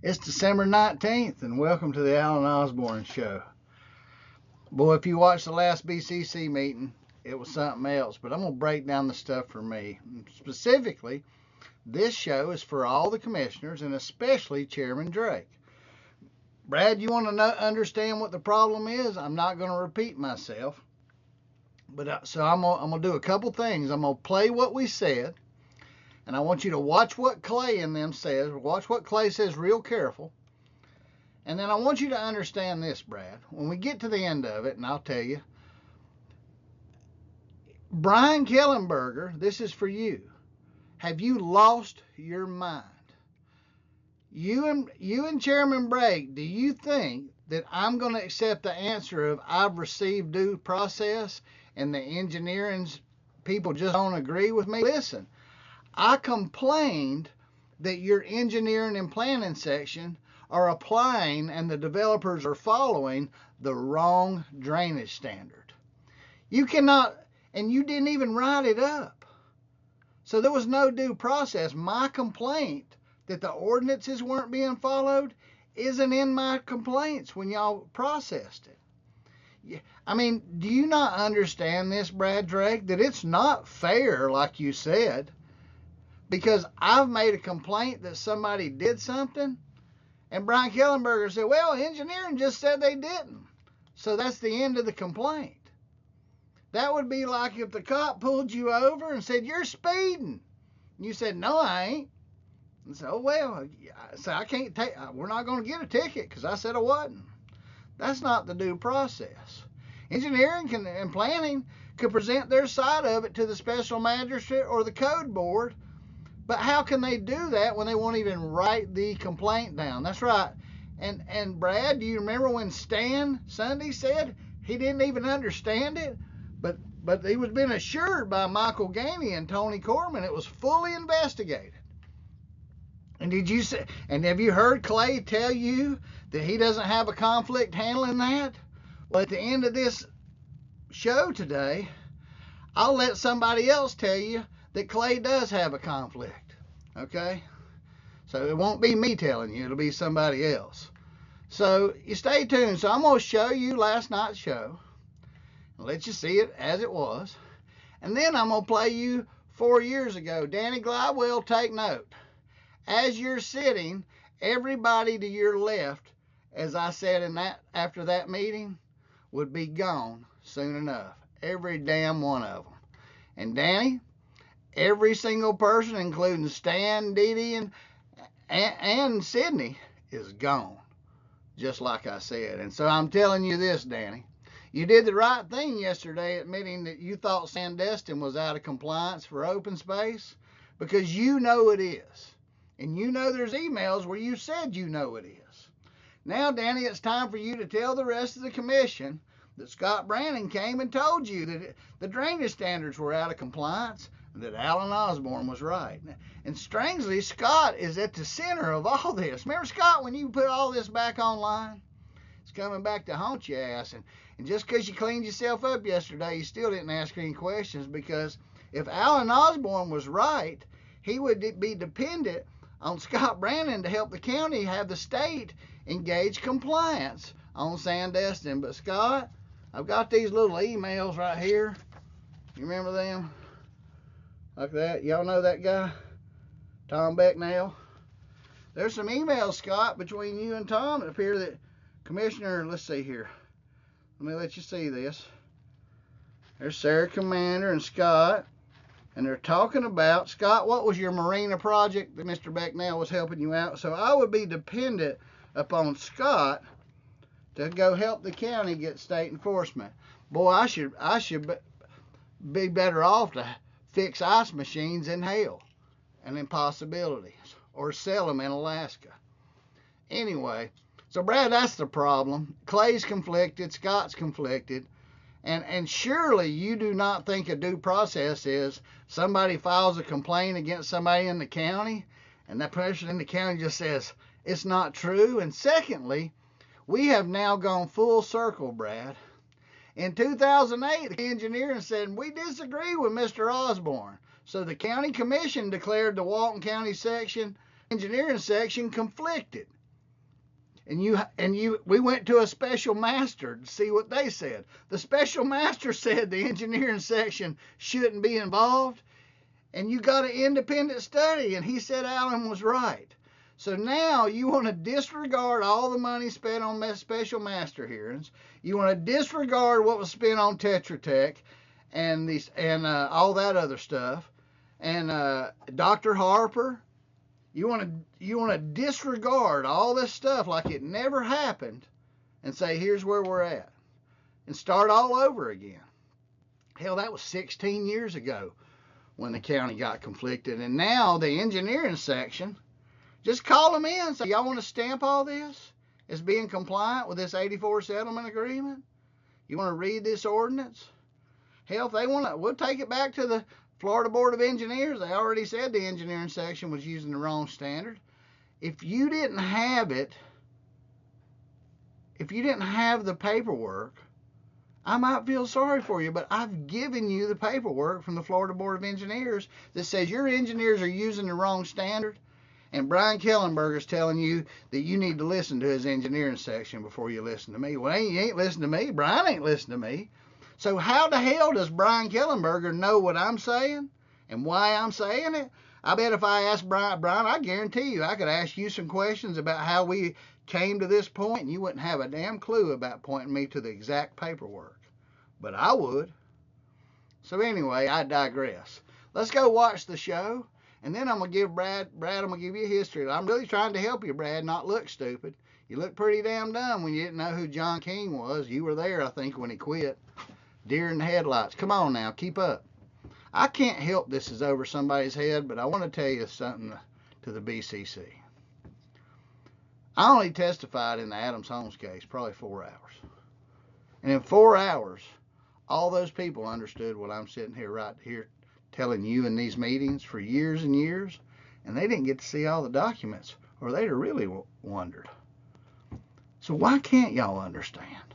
It's December 19th, and welcome to the Alan Osborne Show. Boy, if you watched the last BCC meeting, it was something else, but I'm going to break down the stuff for me. Specifically, this show is for all the commissioners, and especially Chairman Drake. Brad, you want to understand what the problem is? I'm not going to repeat myself, but so I'm going to do a couple things. I'm going to play what we said, and I want you to watch what Clay and them says. Watch what Clay says real careful. And then I want you to understand this, Brad. When we get to the end of it, and I'll tell you, Brian Kellenberger, this is for you. Have you lost your mind? You and Chairman Bragg, do you think that I'm going to accept the answer of I've received due process and the engineering people just don't agree with me? Listen, I complained that your engineering and planning section are applying and the developers are following the wrong drainage standard. You cannot, and you didn't even write it up. So there was no due process. My complaint that the ordinances weren't being followed isn't in my complaints when y'all processed it. I mean, do you not understand this, Brad Drake, that it's not fair, like you said, because I've made a complaint that somebody did something, and Brian Kellenberger said, well, engineering just said they didn't. So that's the end of the complaint. That would be like if the cop pulled you over and said, you're speeding. You said, no, I ain't. And said, oh, well, so I can't take, we're not going to get a ticket because I said I wasn't. That's not the due process. Engineering and planning could present their side of it to the special magistrate or the code board. But how can they do that when they won't even write the complaint down? That's right. And Brad, do you remember when Stan Sunday said he didn't even understand it? But he was being assured by Michael Gainey and Tony Corman it was fully investigated. And did you say? And have you heard Clay tell you that he doesn't have a conflict handling that? Well, at the end of this show today, I'll let somebody else tell you that Clay does have a conflict, okay? So it won't be me telling you, it'll be somebody else. So you stay tuned. So I'm going to show you last night's show and let you see it as it was. And then I'm going to play you 4 years ago. Danny Glidewell, take note. As you're sitting, everybody to your left, as I said in that after that meeting, would be gone soon enough. Every damn one of them. And Danny, every single person, including Stan, Dee Dee, and Sydney, is gone, just like I said. And so I'm telling you this, Danny. You did the right thing yesterday admitting that you thought Sandestin was out of compliance for open space, because you know it is. And you know there's emails where you said you know it is. Now, Danny, it's time for you to tell the rest of the commission that Scott Brannon came and told you that the drainage standards were out of compliance and that Alan Osborne was right. And strangely, Scott is at the center of all this. Remember, Scott, when you put all this back online? It's coming back to haunt your ass. And just because you cleaned yourself up yesterday, you still didn't ask any questions, because if Alan Osborne was right, he would be dependent on Scott Brannon to help the county have the state engage compliance on Sandestin. But Scott, I've got these little emails right here. You remember them? Like that. Y'all know that guy? Tom Becknell. There's some emails, Scott, between you and Tom. It appears that Commissioner, let's see here. Let me let you see this. There's Sarah Commander and Scott. And they're talking about, Scott, what was your marina project that Mr. Becknell was helping you out? So I would be dependent upon Scott to go help the county get state enforcement. Boy, I should be better off to fix ice machines in hell and impossibilities, or sell them in Alaska. Anyway, so Brad, that's the problem. Clay's conflicted, Scott's conflicted. And surely you do not think a due process is somebody files a complaint against somebody in the county and that person in the county just says it's not true. And secondly, we have now gone full circle, Brad. In 2008, the engineering said, we disagree with Mr. Osborne. So the county commission declared the Walton County section, engineering section, conflicted. We went to a special master to see what they said. The special master said the engineering section shouldn't be involved, and you got an independent study, and he said Allen was right. So now you want to disregard all the money spent on special master hearings. You want to disregard what was spent on Tetra Tech and all that other stuff. And Dr. Harper, you want to disregard all this stuff like it never happened and say, here's where we're at, and start all over again. Hell, that was 16 years ago when the county got conflicted. And now the engineering section, just call them in and say, y'all want to stamp all this as being compliant with this 84 settlement agreement? You want to read this ordinance? Hell, if they want to, we'll take it back to the Florida Board of Engineers. They already said the engineering section was using the wrong standard. If you didn't have it, if you didn't have the paperwork, I might feel sorry for you, but I've given you the paperwork from the Florida Board of Engineers that says your engineers are using the wrong standard, and Brian Kellenberger's telling you that you need to listen to his engineering section before you listen to me. Well, you ain't listening to me. Brian ain't listening to me. So how the hell does Brian Kellenberger know what I'm saying and why I'm saying it? I bet if I asked Brian, I guarantee you I could ask you some questions about how we came to this point, and you wouldn't have a damn clue about pointing me to the exact paperwork. But I would. So anyway, I digress. Let's go watch the show, and then I'm going to give Brad, I'm going to give you a history. I'm really trying to help you, Brad, not look stupid. You look pretty damn dumb when you didn't know who John King was. You were there, I think, when he quit. Deer in the headlights. Come on now, keep up. I can't help this is over somebody's head, but I want to tell you something to the BCC. I only testified in the Adams Holmes case probably 4 hours. And in 4 hours, all those people understood what I'm sitting here right here telling you in these meetings for years and years, and they didn't get to see all the documents, or they'd have really wondered. So why can't y'all understand?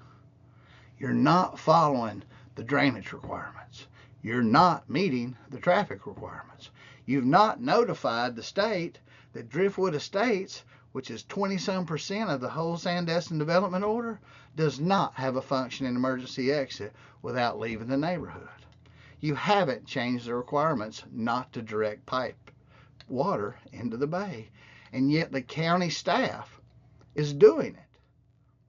You're not following the drainage requirements. You're not meeting the traffic requirements. You've not notified the state that Driftwood Estates, which is 20-some% of the whole Sandestin development order, does not have a functioning emergency exit without leaving the neighborhood. You haven't changed the requirements not to direct pipe water into the bay, and yet the county staff is doing it.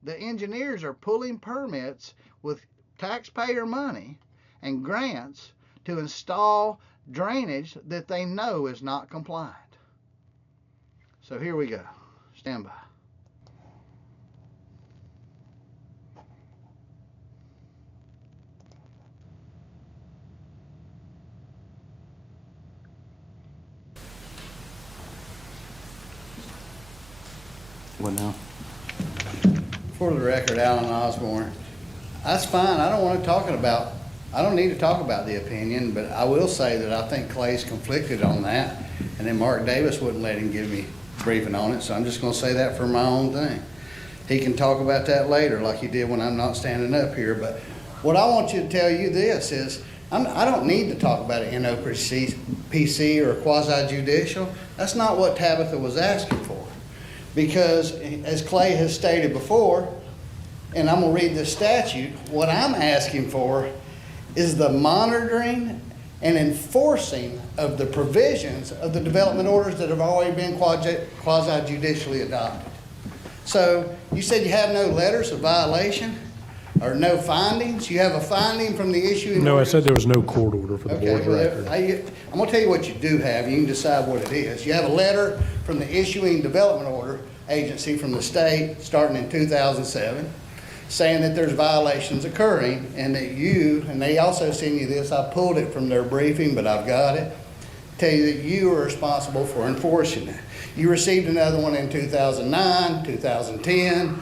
The engineers are pulling permits with taxpayer money and grants to install drainage that they know is not compliant. So here we go. Stand by. What now? For the record, Alan Osborne, that's fine. I don't need to talk about the opinion, but I will say that I think Clay's conflicted on that, and then Mark Davis wouldn't let him give me a briefing on it, so I'm just gonna say that for my own thing. He can talk about that later like he did when I'm not standing up here, but what I want you to tell you this is, I don't need to talk about an NOPC or quasi-judicial. That's not what Tabitha was asking for. Because as Clay has stated before, and I'm going to read this statute, what I'm asking for is the monitoring and enforcing of the provisions of the development orders that have already been quasi-judicially adopted. So you said you have no letters of violation or no findings? You have a finding from the issuing No, orders? I said there was no court order for the board's record. I'm going to tell you what you do have. You can decide what it is. You have a letter from the issuing development order agency from the state starting in 2007 saying that there's violations occurring and that and they also send you this, I pulled it from their briefing, but I've got it, tell you that you are responsible for enforcing it. You received another one in 2009, 2010,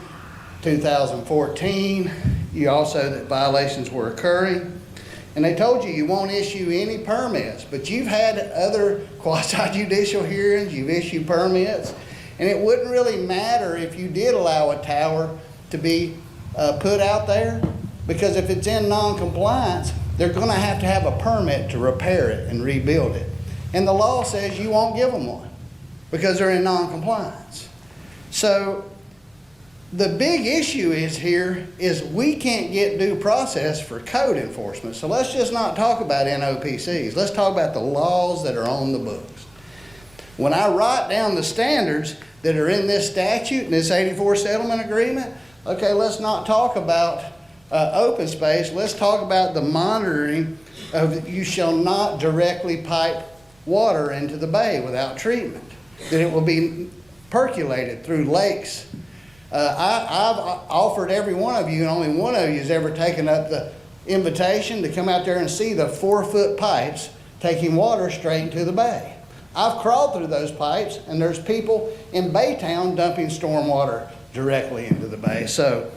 2014. You also, that violations were occurring. And they told you you won't issue any permits, but you've had other quasi-judicial hearings, you've issued permits, and it wouldn't really matter if you did allow a tower to be put out there, because if it's in non-compliance, they're going to have a permit to repair it and rebuild it. And the law says you won't give them one because they're in non-compliance. So the big issue is we can't get due process for code enforcement. So let's just not talk about NOPCs. Let's talk about the laws that are on the books. When I write down the standards that are in this statute, in this 84 settlement agreement, okay, let's not talk about open space. Let's talk about the monitoring of you shall not directly pipe water into the bay without treatment, that it will be percolated through lakes. I've offered every one of you, and only one of you has ever taken up the invitation to come out there and see the 4-foot pipes taking water straight into the bay. I've crawled through those pipes, and there's people in Baytown dumping stormwater directly into the bay. So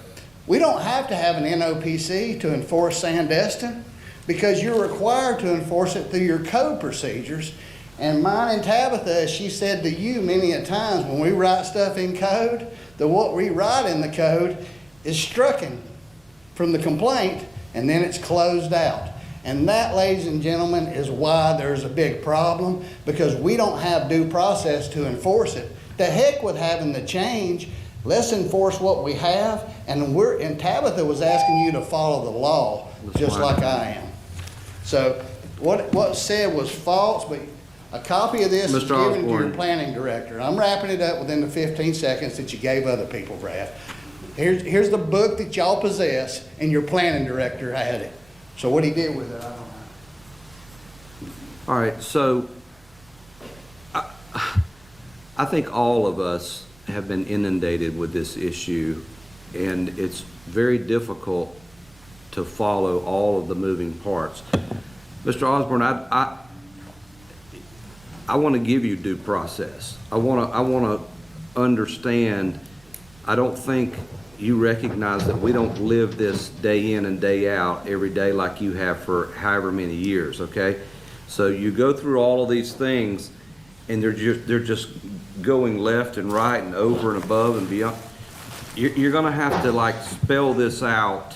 we don't have to have an NOPC to enforce Sandestin, because you're required to enforce it through your code procedures. And mine and Tabitha, as she said to you many a times, when we write stuff in code, that what we write in the code is stricken from the complaint, and then it's closed out. And that, ladies and gentlemen, is why there's a big problem, because we don't have due process to enforce it. The heck with having the change. Let's enforce what we have, and Tabitha was asking you to follow the law, just like I am. So what said was false, but a copy of this is given to your planning director. I'm wrapping it up within the 15 seconds that you gave other people, Brad. Here's the book that y'all possess, and your planning director had it. So what he did with it, I don't know. All right, so I think all of us have been inundated with this issue, and it's very difficult to follow all of the moving parts. Mr. Osborne, I want to give you due process. I want to understand. I don't think you recognize that we don't live this day in and day out every day like you have for however many years, okay? So you go through all of these things, and they're just going left and right and over and above and beyond. You're going to have to like spell this out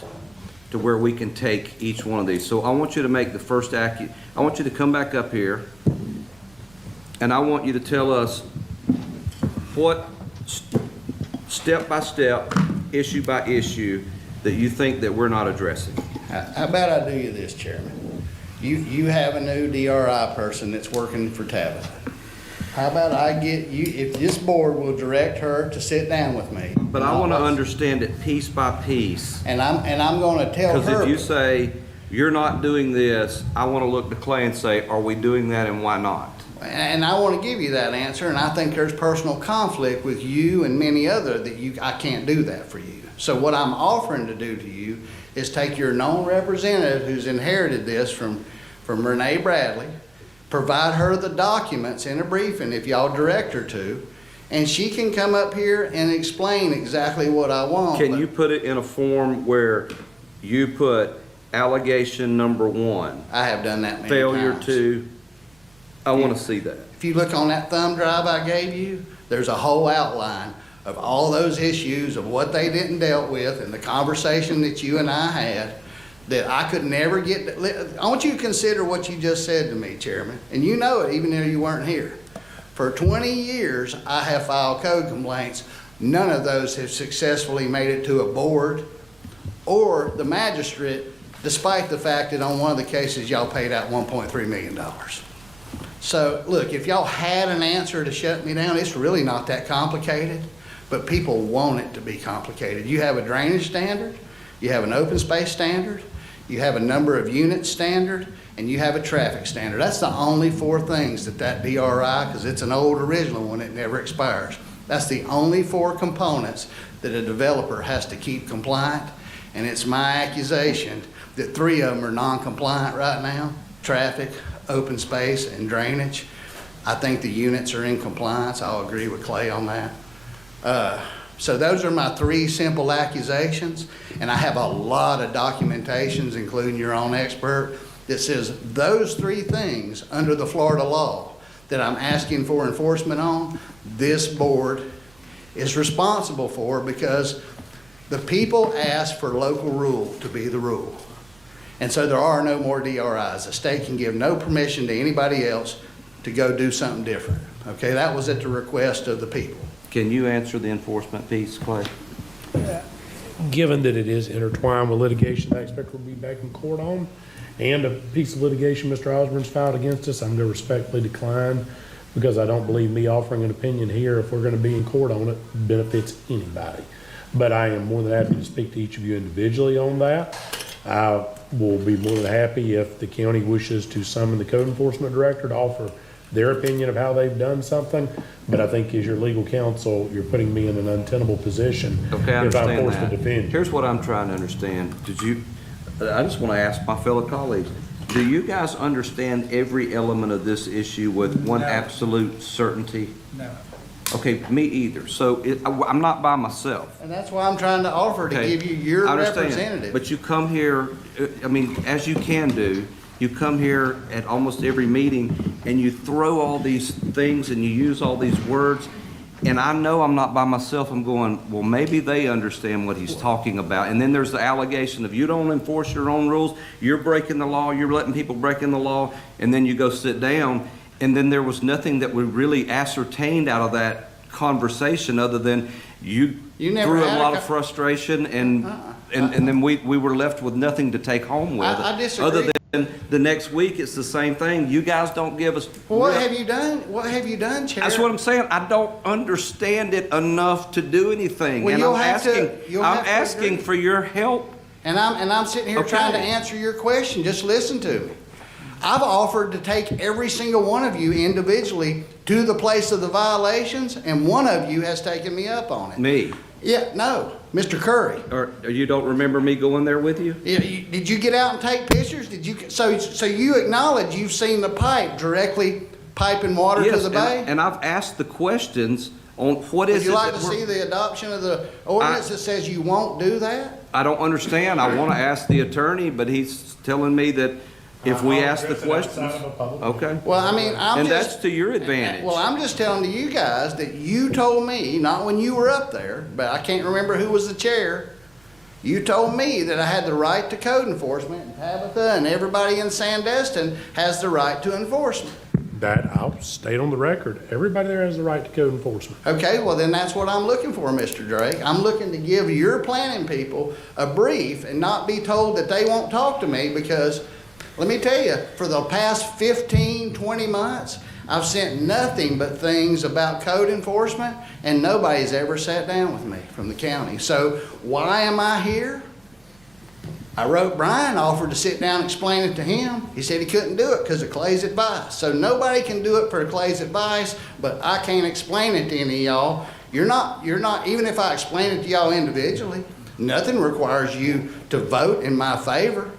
to where we can take each one of these. So I want you to make the first I want you to come back up here, and I want you to tell us what step by step, issue by issue, that you think that we're not addressing. How about I do you this, Chairman? You have a new DRI person that's working for Tabitha. How about I get you, if this board will direct her to sit down with me. But I want to understand it piece by piece. And I'm going to tell her. Because if you say, you're not doing this, I want to look to Clay and say, are we doing that, and why not? And I want to give you that answer, and I think there's personal conflict with you and many other that I can't do that for you. So what I'm offering to do to you is take your known representative who's inherited this from Renee Bradley, provide her the documents in a briefing if y'all direct her to, and she can come up here and explain exactly what I want. Can you put it in a form where you put allegation number 1? I have done that many failure times. to, I want to see that. If you look on that thumb drive I gave you, there's a whole outline of all those issues of what they didn't dealt with and the conversation that you and I had that I could never get. I want you to consider what you just said to me, Chairman, and you know it even though you weren't here. For 20 years, I have filed code complaints. None of those have successfully made it to a board or the magistrate, despite the fact that on one of the cases y'all paid out $1.3 million. So look, if y'all had an answer to shut me down, it's really not that complicated, but people want it to be complicated. You have a drainage standard, you have an open space standard, you have a number of units standard, and you have a traffic standard. That's the only 4 things that DRI, because it's an old original one, it never expires. That's the only 4 components that a developer has to keep compliant, and it's my accusation that 3 of them are non-compliant right now: traffic, open space, and drainage. I think the units are in compliance. I'll agree with Clay on that. So those are my 3 simple accusations, and I have a lot of documentations, including your own expert, that says those 3 things under the Florida law that I'm asking for enforcement on, this board is responsible for, because the people asked for local rule to be the rule. And so there are no more DRIs. The state can give no permission to anybody else to go do something different. Okay, that was at the request of the people. Can you answer the enforcement piece, Clay? given that it is intertwined with litigation I expect we'll be back in court on, and a piece of litigation Mr. Osborne's filed against us, I'm going to respectfully decline, because I don't believe me offering an opinion here, if we're going to be in court on it, benefits anybody. But I am more than happy to speak to each of you individually on that. I will be more than happy if the county wishes to summon the code enforcement director to offer their opinion of how they've done something. But I think as your legal counsel, you're putting me in an untenable position Okay, I if I'm understand forced that. to defend you. Here's what I'm trying to understand. I just want to ask my fellow colleagues, do you guys understand every element of this issue with one absolute certainty? No. Okay, me either. So I'm not by myself. And that's why I'm trying to offer to Okay, give you your I understand. representative. But you come here, I mean, as you can do, you come here at almost every meeting and you throw all these things and you use all these words. And I know I'm not by myself. I'm going, well, maybe they understand what he's talking about. And then there's the allegation of you don't enforce your own rules. You're breaking the law. You're letting people break in the law. And then you go sit down. And then there was nothing that we really ascertained out of that conversation other than you never threw a had lot of frustration and then we were left with nothing to take home with. I disagree. Other than the next week, it's the same thing. You guys don't give us. Well, what have you done? What have you done, Chair? That's what I'm saying. I don't understand it enough to do anything. Well, And you'll I'm have to- asking, you'll I'm have to asking agree. for your help. And I'm sitting here Okay. trying to answer your question. Just listen to me. I've offered to take every single one of you individually to the place of the violations, and one of you has taken me up on it. Me. Yeah, no, Mr. Curry. Or you don't remember me going there with you? Did you get out and take pictures? Did you? So you acknowledge you've seen the pipe directly piping water to Yes, the bay? and I've asked the questions on what is Would you it like that to we're- see the adoption of the ordinance that says you won't do that? I don't understand. I want to ask the attorney, but he's telling me that if we ask the questions. Okay. Well, I mean, And that's to your advantage. Well, I'm just telling you guys that you told me, not when you were up there, but I can't remember who was the chair. You told me that I had the right to code enforcement, and Tabitha and everybody in Sandestin has the right to enforcement. That, I'll state on the record, everybody there has the right to code enforcement. Okay, well then that's what I'm looking for, Mr. Drake. I'm looking to give your planning people a brief and not be told that they won't talk to me, because let me tell you, for the past 15, 20 months, I've sent nothing but things about code enforcement, and nobody's ever sat down with me from the county. So why am I here? I wrote Brian, offered to sit down and explain it to him. He said he couldn't do it because of Clay's advice. So nobody can do it for Clay's advice, but I can't explain it to any of y'all. You're not, even if I explain it to y'all individually, nothing requires you to vote in my favor.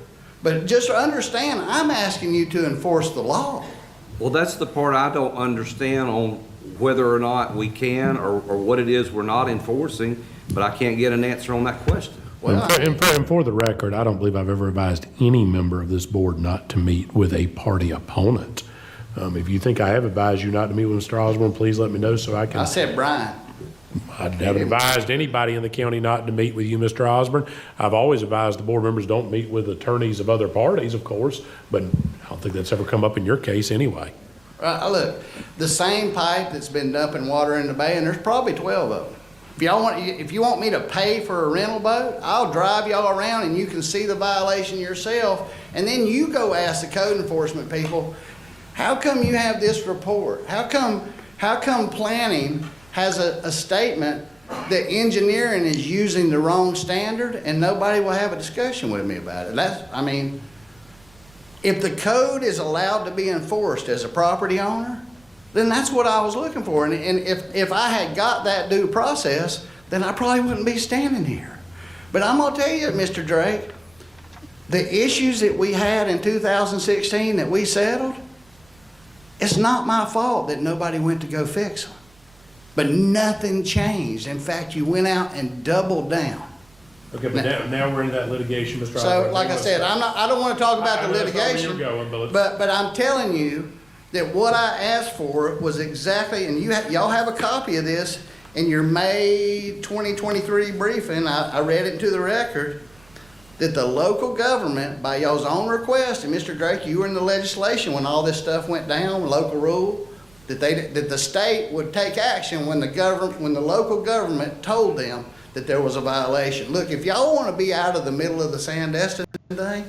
But just understand, I'm asking you to enforce the law. Well, that's the part I don't understand on whether or not we can or what it is we're not enforcing, but I can't get an answer on that question. Well, And for the record, I don't believe I've ever advised any member of this board not to meet with a party opponent. If you think I have advised you not to meet with Mr. Osborne, please let me know so I can. I said Brian. I haven't advised anybody in the county not to meet with you, Mr. Osborne. I've always advised the board members don't meet with attorneys of other parties, of course, but I don't think that's ever come up in your case anyway. Look, the same pipe that's been dumping water in the bay, and there's probably 12 of them. If you want me to pay for a rental boat, I'll drive y'all around and you can see the violation yourself. And then you go ask the code enforcement people, how come you have this report? How come planning has a statement that engineering is using the wrong standard and nobody will have a discussion with me about it? If the code is allowed to be enforced as a property owner, then that's what I was looking for. And if I had got that due process, then I probably wouldn't be standing here. But I'm gonna tell you, Mr. Drake, the issues that we had in 2016 that we settled, it's not my fault that nobody went to go fix them. But nothing changed. In fact, you went out and doubled down. Okay, but now we're in that litigation, Mr. Osborne. So, like I said, I don't want to talk about the litigation, but I'm telling you that what I asked for was exactly, and y'all have a copy of this in your May 2023 briefing. I read it into the record that the local government, by y'all's own request, and Mr. Drake, you were in the legislation when all this stuff went down, local rule, that the state would take action when the local government told them that there was a violation. Look, if y'all want to be out of the middle of the Sandestin thing,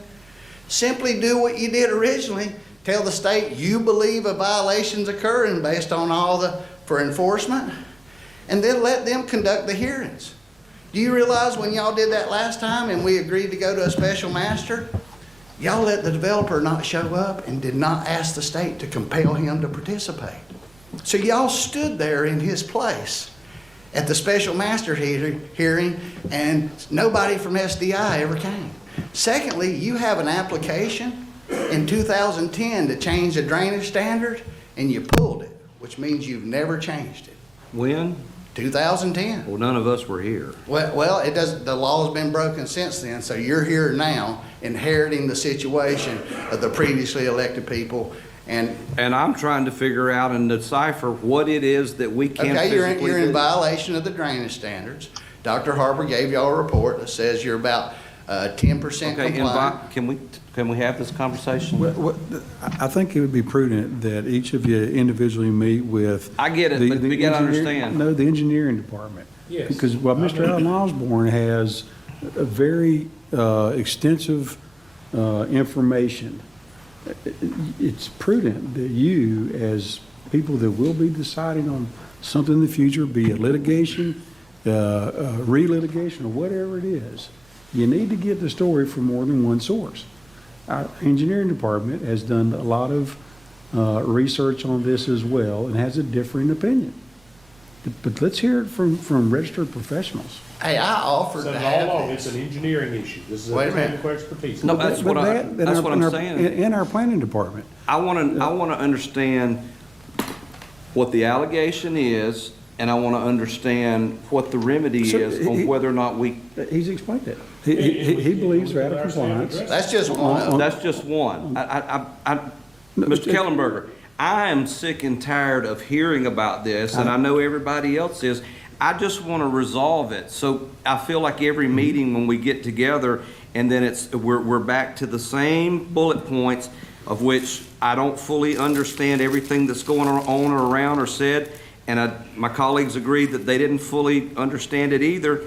simply do what you did originally. Tell the state you believe a violation's occurring based on for enforcement, and then let them conduct the hearings. Do you realize when y'all did that last time and we agreed to go to a special master, y'all let the developer not show up and did not ask the state to compel him to participate. So y'all stood there in his place at the special master hearing, and nobody from SDI ever came. Secondly, you have an application in 2010 to change the drainage standard, and you pulled it, which means you've never changed it. When? 2010. Well, none of us were here. Well, it doesn't. The law's been broken since then, so you're here now inheriting the situation of the previously elected people. And I'm trying to figure out and decipher what it is that we can't physically do. You're in violation of the drainage standards. Dr. Harper gave y'all a report that says you're about 10% compliant. Can we have this conversation? Well, I think it would be prudent that each of you individually meet with. I get it, but we got to understand. No, the engineering department. Yes. Because Mr. Allen Osborne has a very extensive information. It's prudent that you, as people that will be deciding on something in the future, be it litigation, relitigation, or whatever it is, you need to get the story from more than one source. Our engineering department has done a lot of research on this as well and has a differing opinion. But let's hear it from registered professionals. Hey, I offered to have all along, this. it's an engineering issue. This is a Wait a minute. technical expertise. No, that's what I'm saying. In our planning department. I want to understand what the allegation is, and I want to understand what the remedy is on whether or not we. He's explained it. He believes we're out of compliance. That's just one. That's just one. Mr. Kellenberger, I am sick and tired of hearing about this, and I know everybody else is. I just want to resolve it. So I feel like every meeting when we get together, and then we're back to the same bullet points, of which I don't fully understand everything that's going on or around or said, and my colleagues agreed that they didn't fully understand it either.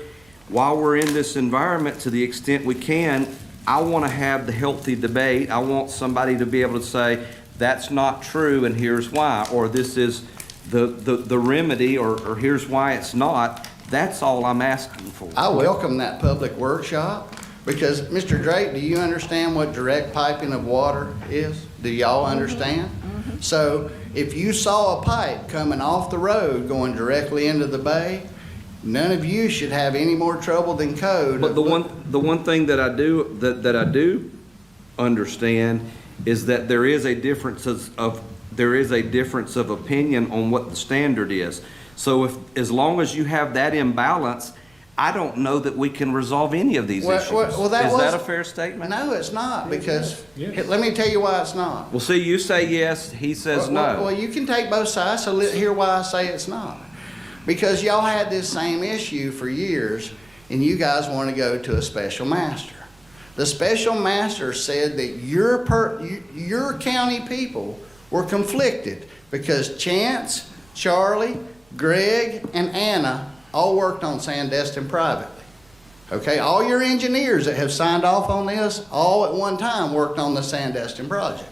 While we're in this environment, to the extent we can, I want to have the healthy debate. I want somebody to be able to say, that's not true and here's why, or this is the remedy, or here's why it's not. That's all I'm asking for. I welcome that public workshop because, Mr. Drake, do you understand what direct piping of water is? Do y'all understand? Mm-hmm. So if you saw a pipe coming off the road going directly into the bay, none of you should have any more trouble than code. But the one thing that I do understand is that there is a difference of opinion on what the standard is. So as long as you have that imbalance, I don't know that we can resolve any of these issues. Is that a fair statement? No, it's not, because let me tell you why it's not. Well, see, you say yes, he says no. Well, you can take both sides, so hear why I say it's not. Because y'all had this same issue for years, and you guys want to go to a special master. The special master said that your county people were conflicted because Chance, Charlie, Greg, and Anna all worked on Sandestin privately. Okay, all your engineers that have signed off on this all at one time worked on the Sandestin project.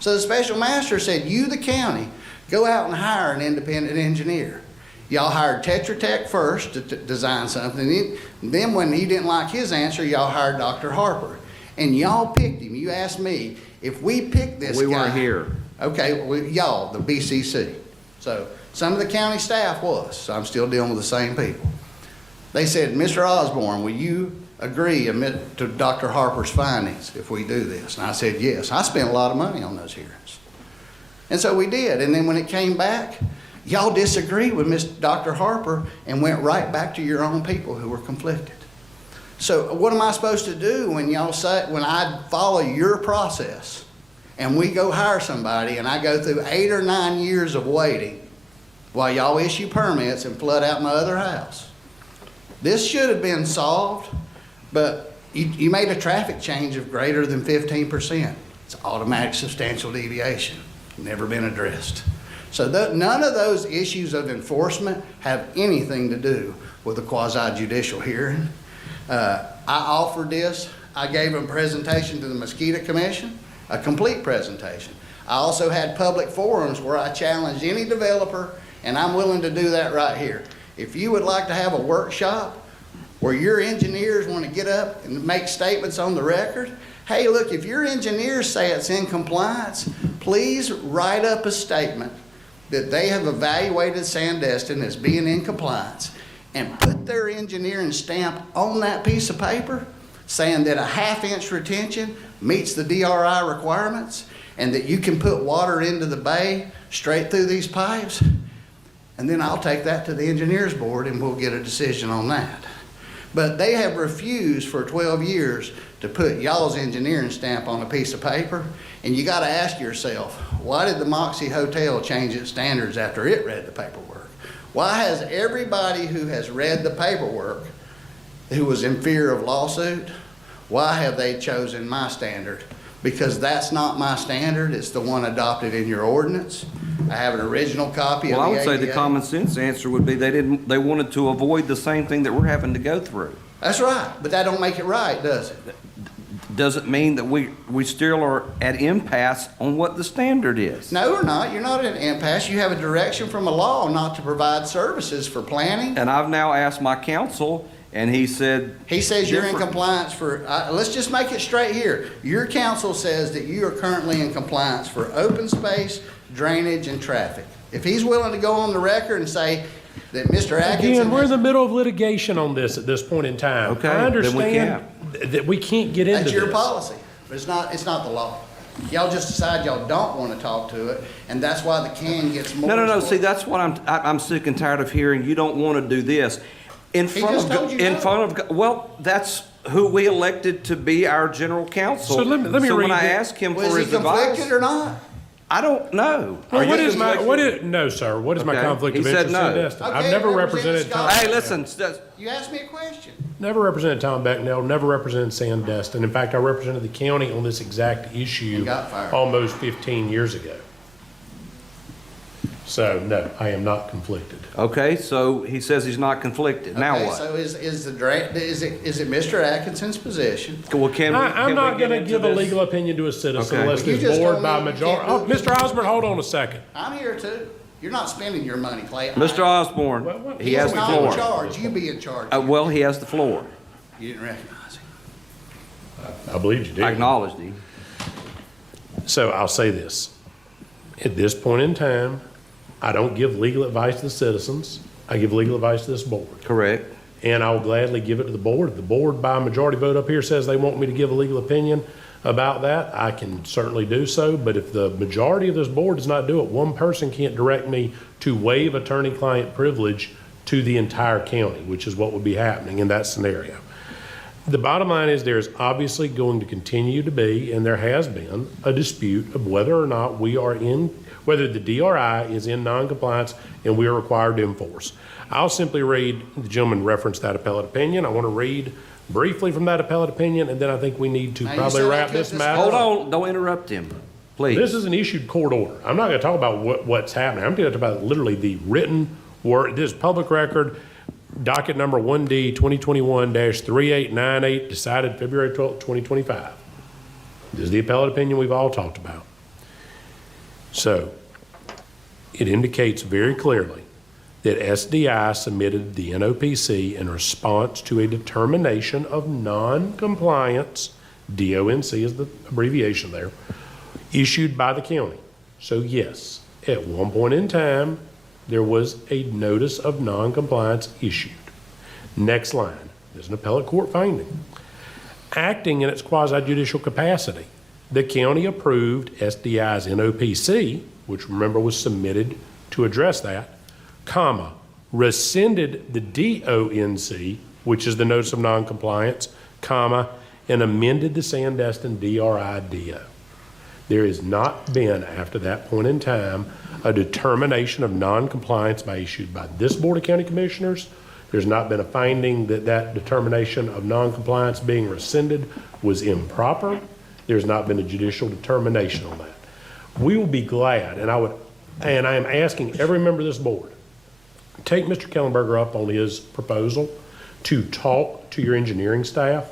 So the special master said, you, the county, go out and hire an independent engineer. Y'all hired Tetra Tech first to design something. Then when he didn't like his answer, y'all hired Dr. Harper. And y'all picked him. You asked me, if we picked this guy. We weren't here. Okay, well, y'all, the BCC. So some of the county staff was. So I'm still dealing with the same people. They said, Mr. Osborne, will you agree to Dr. Harper's findings if we do this? And I said, yes. I spent a lot of money on those hearings. And so we did. And then when it came back, y'all disagreed with Dr. Harper and went right back to your own people who were conflicted. So what am I supposed to do when I follow your process and we go hire somebody and I go through 8 or 9 years of waiting while y'all issue permits and flood out my other house? This should have been solved, but you made a traffic change of greater than 15%. It's automatic substantial deviation. Never been addressed. So none of those issues of enforcement have anything to do with a quasi-judicial hearing. I offered this. I gave a presentation to the Mosquito Commission, a complete presentation. I also had public forums where I challenged any developer, and I'm willing to do that right here. If you would like to have a workshop where your engineers want to get up and make statements on the record, hey, look, if your engineers say it's in compliance, please write up a statement that they have evaluated Sandestin as being in compliance and put their engineering stamp on that piece of paper saying that a 1/2 inch retention meets the DRI requirements and that you can put water into the bay straight through these pipes. And then I'll take that to the engineers board and we'll get a decision on that. But they have refused for 12 years to put y'all's engineering stamp on a piece of paper. And you gotta ask yourself, why did the Moxie Hotel change its standards after it read the paperwork? Why has everybody who has read the paperwork, who was in fear of lawsuit, why have they chosen my standard? Because that's not my standard, it's the one adopted in your ordinance. I have an original copy of the Well, I would say the ADA. common sense answer would be they wanted to avoid the same thing that we're having to go through. That's right, but that don't make it right, does it? Doesn't mean that we still are at impasse on what the standard is. No, we're not. You're not at an impasse. You have a direction from a law not to provide services for planning. And I've now asked my counsel, and he said. He says you're in different. compliance for, let's just make it straight here. Your counsel says that you are currently in compliance for open space, drainage, and traffic. If he's willing to go on the record and say that Mr. Atkinson. Again, we're in the middle of litigation on this at this point in time. Okay, I then we understand that we can't get into That's this. your policy, but it's not the law. Y'all just decide y'all don't want to talk to it, and that's why the can gets more. No. See, that's what I'm sick and tired of hearing. You don't want to do this in front just told you in no. front of. Well, that's who we elected to be our general counsel. So let me so read when I the- asked him Was for he his advice, conflicted or not? I don't know. Well, Are what you is my, conflicted? no, sir, what is my Okay. conflict He of said interest no. in Destin? I've Okay, never Representative represented Tom. Scott. Hey, listen. You asked me a question. Never represented Tom Becknell, never represented Sandestin. In fact, I represented the county on this exact issue And got fired. almost 15 years ago. So, no, I am not conflicted. Okay, so he says he's not conflicted. Now Okay, what? So is it Mr. Atkinson's position? Well, can we? I'm can not we get going to into give a this? legal opinion to a citizen Okay. unless Well, you this just board told by me you majority. can't Oh, do it. Mr. Osborne, hold on a second. I'm here too. You're not spending your money, Clay. Mr. Osborne, Well, he has the not in floor. charge. You be in charge. Well, he has the floor. You didn't recognize him. I believe you I did. acknowledged him. So I'll say this. At this point in time, I don't give legal advice to the citizens. I give legal advice to this board. Correct. And I will gladly give it to the board. If the board by majority vote up here says they want me to give a legal opinion about that, I can certainly do so. But if the majority of this board does not do it, one person can't direct me to waive attorney-client privilege to the entire county, which is what would be happening in that scenario. The bottom line is there's obviously going to continue to be, and there has been, a dispute of whether or not whether the DRI is in noncompliance and we are required to enforce. I'll simply read, the gentleman referenced that appellate opinion. I want to read briefly from that appellate opinion, and then I think we need to Now, you probably said I wrap could this just- matter Hold up. on, don't interrupt him, please. This is an issued court order. I'm not going to talk about what's happening. I'm going to talk about literally the written word. This public record, docket number 1D 2021-3898, decided February 12th, 2025. This is the appellate opinion we've all talked about. So it indicates very clearly that SDI submitted the NOPC in response to a determination of non-compliance, DONC is the abbreviation there, issued by the county. So yes, at one point in time, there was a notice of non-compliance issued. Next line, there's an appellate court finding. Acting in its quasi-judicial capacity, the county approved SDI's NOPC, which remember was submitted to address that, comma, rescinded the DONC, which is the notice of noncompliance, comma, and amended the Sandestin DRI-DO. There has not been, after that point in time, a determination of noncompliance issued by this Board of County Commissioners. There's not been a finding that that determination of noncompliance being rescinded was improper. There's not been a judicial determination on that. We will be glad, and I would and I am asking every member of this board, take Mr. Kellenberger up on his proposal to talk to your engineering staff,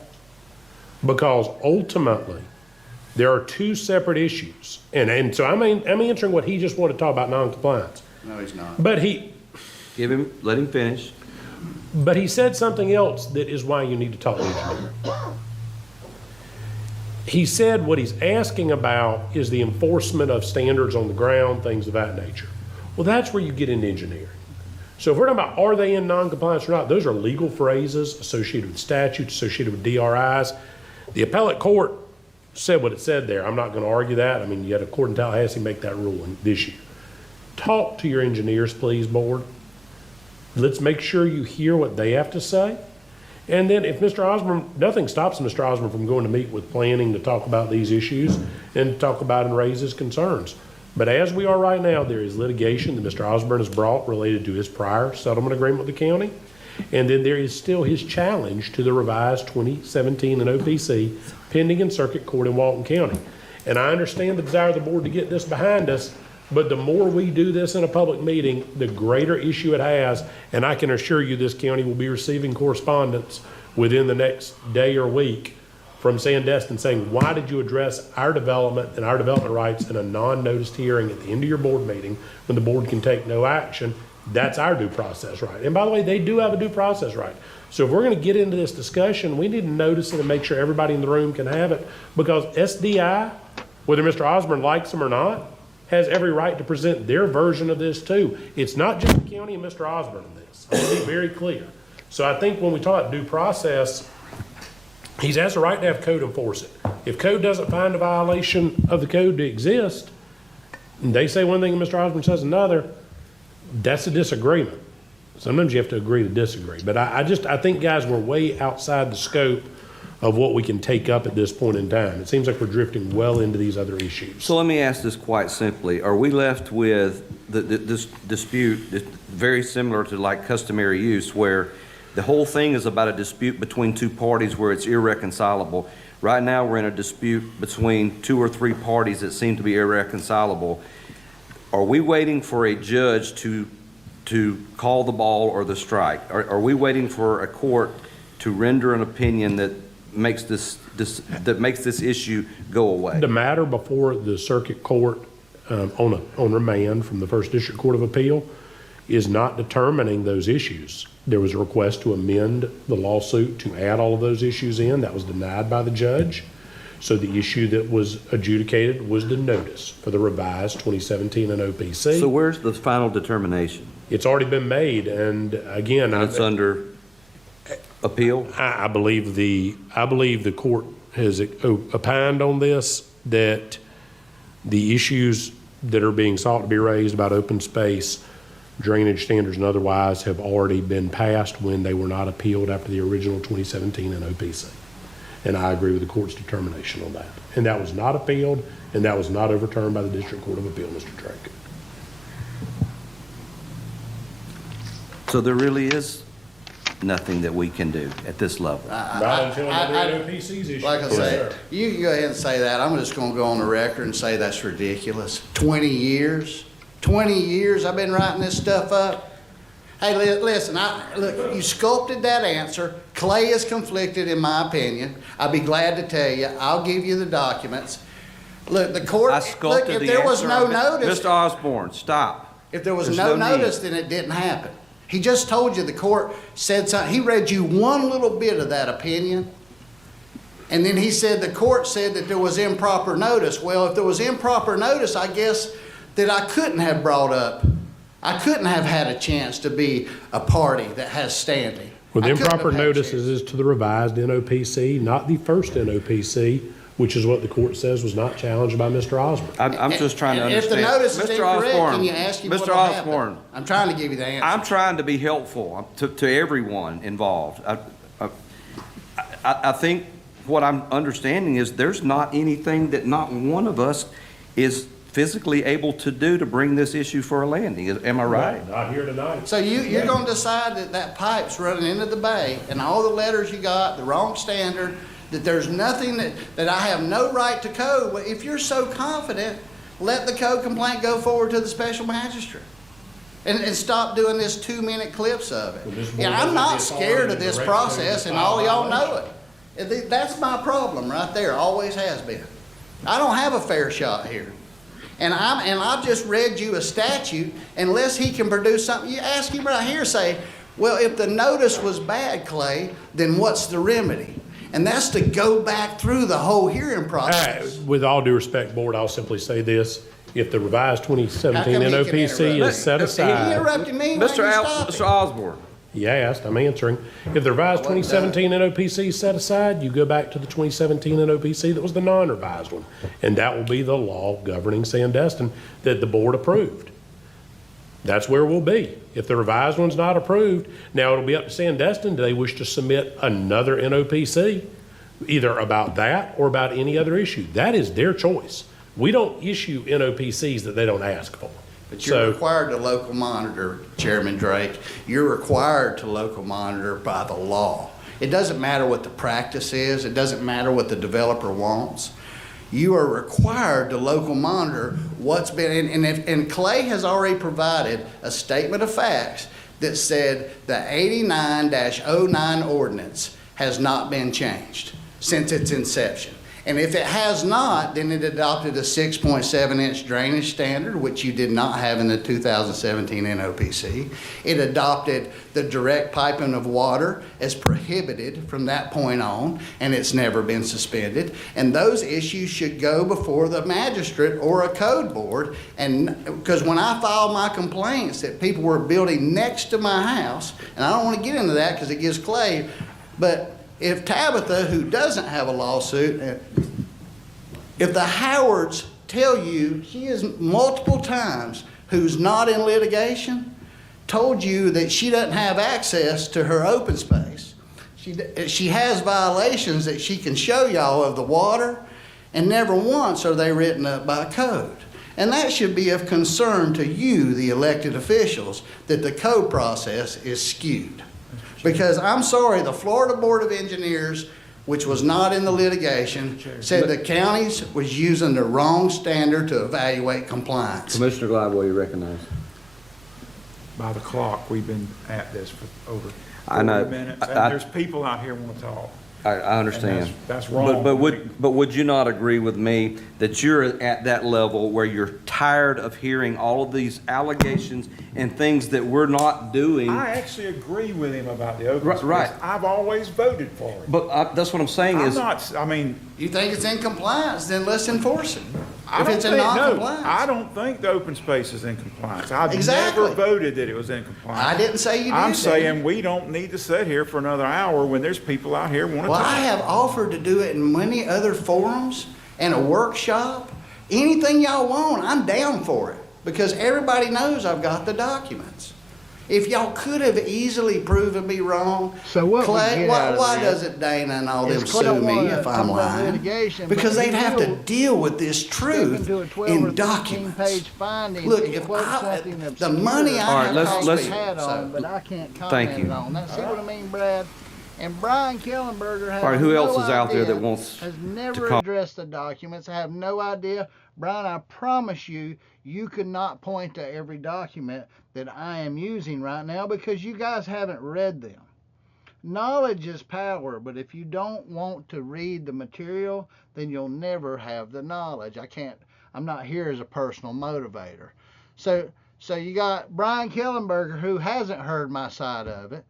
because ultimately there are two separate issues. And so I'm answering what he just wanted to talk about, non-compliance. No, he's not. But Let him finish. But he said something else that is why you need to talk to the engineer. He said what he's asking about is the enforcement of standards on the ground, things of that nature. Well, that's where you get into engineering. So if we're talking about are they in non-compliance or not, those are legal phrases associated with statutes, associated with DRIs. The appellate court said what it said there. I'm not going to argue that. I mean, you had a court in Tallahassee make that ruling this year. Talk to your engineers, please, board. Let's make sure you hear what they have to say. And then if Mr. Osborne, nothing stops Mr. Osborne from going to meet with planning to talk about these issues and talk about and raise his concerns. But as we are right now, there is litigation that Mr. Osborne has brought related to his prior settlement agreement with the county. And then there is still his challenge to the revised 2017 and OPC pending in circuit court in Walton County. And I understand the desire of the board to get this behind us, but the more we do this in a public meeting, the greater issue it has. And I can assure you this county will be receiving correspondence within the next day or week from Sandestin saying, why did you address our development and our development rights in a non-noticed hearing at the end of your board meeting when the board can take no action? That's our due process right. And by the way, they do have a due process right. So if we're going to get into this discussion, we need to notice it and make sure everybody in the room can have it, because SDI, whether Mr. Osborne likes them or not, has every right to present their version of this too. It's not just the county and Mr. Osborne in this. I want to be very clear. So I think when we talk about due process, he's has the right to have code enforce it. If code doesn't find a violation of the code to exist, and they say one thing and Mr. Osborne says another, that's a disagreement. Sometimes you have to agree to disagree. But I think, guys, we're way outside the scope of what we can take up at this point in time. It seems like we're drifting well into these other issues. So let me ask this quite simply. Are we left with this dispute very similar to like customary use, where the whole thing is about a dispute between two parties where it's irreconcilable? Right now we're in a dispute between two or three parties that seem to be irreconcilable. Are we waiting for a judge to call the ball or the strike? Are we waiting for a court to render an opinion that makes this issue go away? The matter before the circuit court on remand from the First District Court of Appeal is not determining those issues. There was a request to amend the lawsuit to add all of those issues in. That was denied by the judge. So the issue that was adjudicated was the notice for the revised 2017 and OPC. So where's the final determination? It's already been made, and again, It's under appeal? I believe the court has opined on this, that the issues that are being sought to be raised about open space, drainage standards and otherwise have already been passed when they were not appealed after the original 2017 and OPC. And I agree with the court's determination on that. And that was not appealed, and that was not overturned by the District Court of Appeal, Mr. Drake. So there really is nothing that we can do at this level? Not until the OPC's issue. Like I say, you can go ahead and say that. I'm just gonna go on the record and say that's ridiculous. 20 years? 20 years I've been writing this stuff up. Hey, listen, look, you sculpted that answer. Clay is conflicted, in my opinion. I'd be glad to tell you. I'll give you the documents. Look, the court, I sculpted look, if the there was answer. no notice. Mr. Osborne, stop. If there was There's no no notice, then it didn't happen. He just told you the court said something. He read you one little bit of that opinion. And then he said the court said that there was improper notice. Well, if there was improper notice, I guess that I couldn't have brought up, I couldn't have had a chance to be a party that has standing. Well, the I couldn't improper have had a notices is to the revised NOPC, not the first NOPC, which is what the court says was not challenged by Mr. Osborne. I'm just trying to And understand. if the notice is Mr. incorrect, Osborne, can you ask you Mr. what happened? Osborne, I'm trying to give you the answer. I'm trying to be helpful to everyone involved. I think what I'm understanding is there's not anything that not one of us is physically able to do to bring this issue for a landing. Am I right? Not here tonight. So you're going to decide that that pipe's running into the bay and all the letters you got, the wrong standard, that there's nothing that I have no right to code. Well, if you're so confident, let the code complaint go forward to the special magistrate. And stop doing this 2-minute clips of Well, this it. board Yeah, I'm doesn't not get scared authority of to this direct process, code and to all file y'all know it. That's my problem right there, always has been. I don't have a fair shot here. And I've just read you a statute, unless he can produce something. You ask him right here, say, well, if the notice was bad, Clay, then what's the remedy? And that's to go back through the whole hearing process. With all due respect, board, I'll simply say this. If the revised 2017 How come he can NOPC interrupt? is set He aside, interrupted me. Why Mr. you stop Mr. him? Osborne, you asked, I'm answering. If the revised I wasn't 2017 NOPC is set aside, you go back to the 2017 NOPC that was the non-revised one. And that will be the law governing Sandestin that the board approved. That's where we'll be. If the revised one's not approved, now it'll be up to Sandestin. Do they wish to submit another NOPC, either about that or about any other issue? That is their choice. We don't issue NOPCs that they don't ask for. But you're required to local monitor, Chairman Drake. You're required to local monitor by the law. It doesn't matter what the practice is. It doesn't matter what the developer wants. You are required to local monitor what's been, and Clay has already provided a statement of facts that said the 89-09 ordinance has not been changed since its inception. And if it has not, then it adopted a 6.7-inch drainage standard, which you did not have in the 2017 NOPC. It adopted the direct piping of water as prohibited from that point on, and it's never been suspended. And those issues should go before the magistrate or a code board. And because when I filed my complaints that people were building next to my house, and I don't want to get into that because it gives Clay, but if Tabitha, who doesn't have a lawsuit, if the Howards tell you she is multiple times, who's not in litigation, told you that she doesn't have access to her open space, she has violations that she can show y'all of the water, and never once are they written up by code. And that should be of concern to you, the elected officials, that the code process is skewed. Because I'm sorry, the Florida Board of Engineers, which was not in the litigation, said the counties was using the wrong standard to evaluate compliance. Commissioner Gladwell, you recognize. By the clock, we've been at this for over I know. 40 minutes, and there's people out here want to talk. I And understand. that's wrong. But would you not agree with me that you're at that level where you're tired of hearing all of these allegations and things that we're not doing? I actually agree with him about the open space. Right. I've always voted for it. But that's what I'm saying I'm is, not, I mean, You think it's in compliance, then let's enforce it. I If don't it's in think, no, non-compliance. I don't think the open space is in compliance. I've Exactly. never voted that it was in compliance. I didn't say you did. I'm saying David. we don't need to sit here for another hour when there's people out here want to Well, talk. I have offered to do it in many other forums and a workshop. Anything y'all want, I'm down for it. Because everybody knows I've got the documents. If y'all could have easily proven me wrong, So what we Clay, get why, out of why this doesn't Dana and all is them Clay sue don't me wanna if talk I'm about lying? litigation, Because but they'd he have to will deal with this Step truth into a 12 in or 15 documents. page finding. Look, and if quote I- something the obscure money I All right, have let's- cost let's- people, had on, so- but I can't Thank comment you. on. Now, see what I mean, Brad? And Brian Kellenberger has all right, who no else is out there idea, that wants has to never com- addressed the documents. I have no idea. Brian, I promise you, you could not point to every document that I am using right now because you guys haven't read them. Knowledge is power, but if you don't want to read the material, then you'll never have the knowledge. I'm not here as a personal motivator. So you got Brian Kellenberger, who hasn't heard my side of it.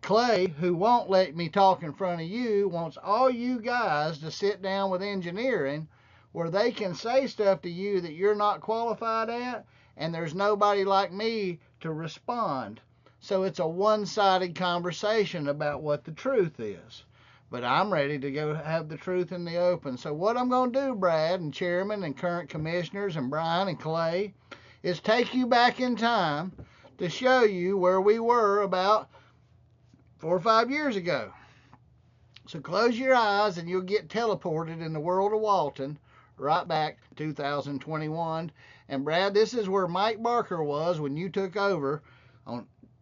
Clay, who won't let me talk in front of you, wants all you guys to sit down with engineering where they can say stuff to you that you're not qualified at, and there's nobody like me to respond. So it's a one-sided conversation about what the truth is. But I'm ready to go have the truth in the open. So what I'm going to do, Brad and Chairman and current commissioners and Brian and Clay, is take you back in time to show you where we were about 4 or 5 years ago. So close your eyes and you'll get teleported in the world of Walton right back to 2021. And Brad, this is where Mike Barker was when you took over.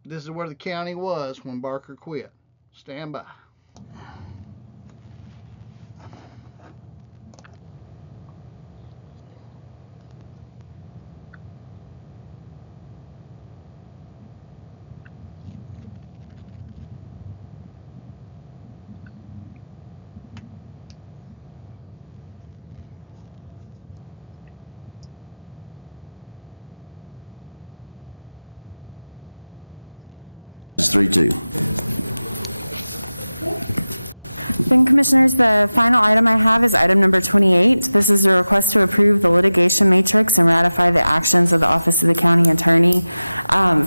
This is where the county was when Barker quit. Stand by. 3-2. Then, Commissioners, the final item I have is item number 28. This is a request to approve the litigation matrix and ratify the actions of the Office of the County Attorney.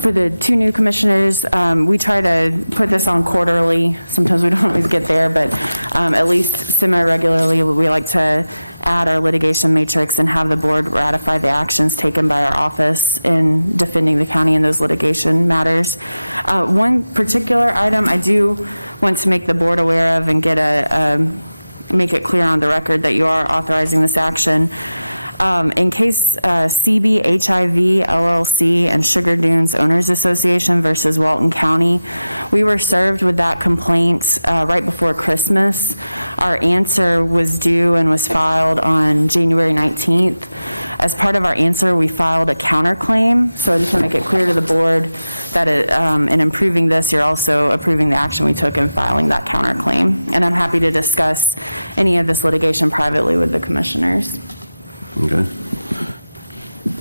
For the two new commissioners, we try to put this on quarterly. Sometimes we don't always get there, but at least semi-regularly, we like to add our litigation matrix and have the board ratify the actions taken by our office in defending the county in those litigation matters. One particular item I do want to make the board aware of and get make it clear on the record that you are authorizing this action. In case CB HIV LLC and Sugar Dunes Owners Association versus Walton County, we were served with that complaint right before Christmas. Our answer was due and was filed on January 19th. As part of our answer, we filed a counterclaim. So I just want to make it clear to the board that in approving this, you're also approving the action we took in filing that counterclaim. And I'm happy to discuss any of this litigation privately with the commissioners. Okay.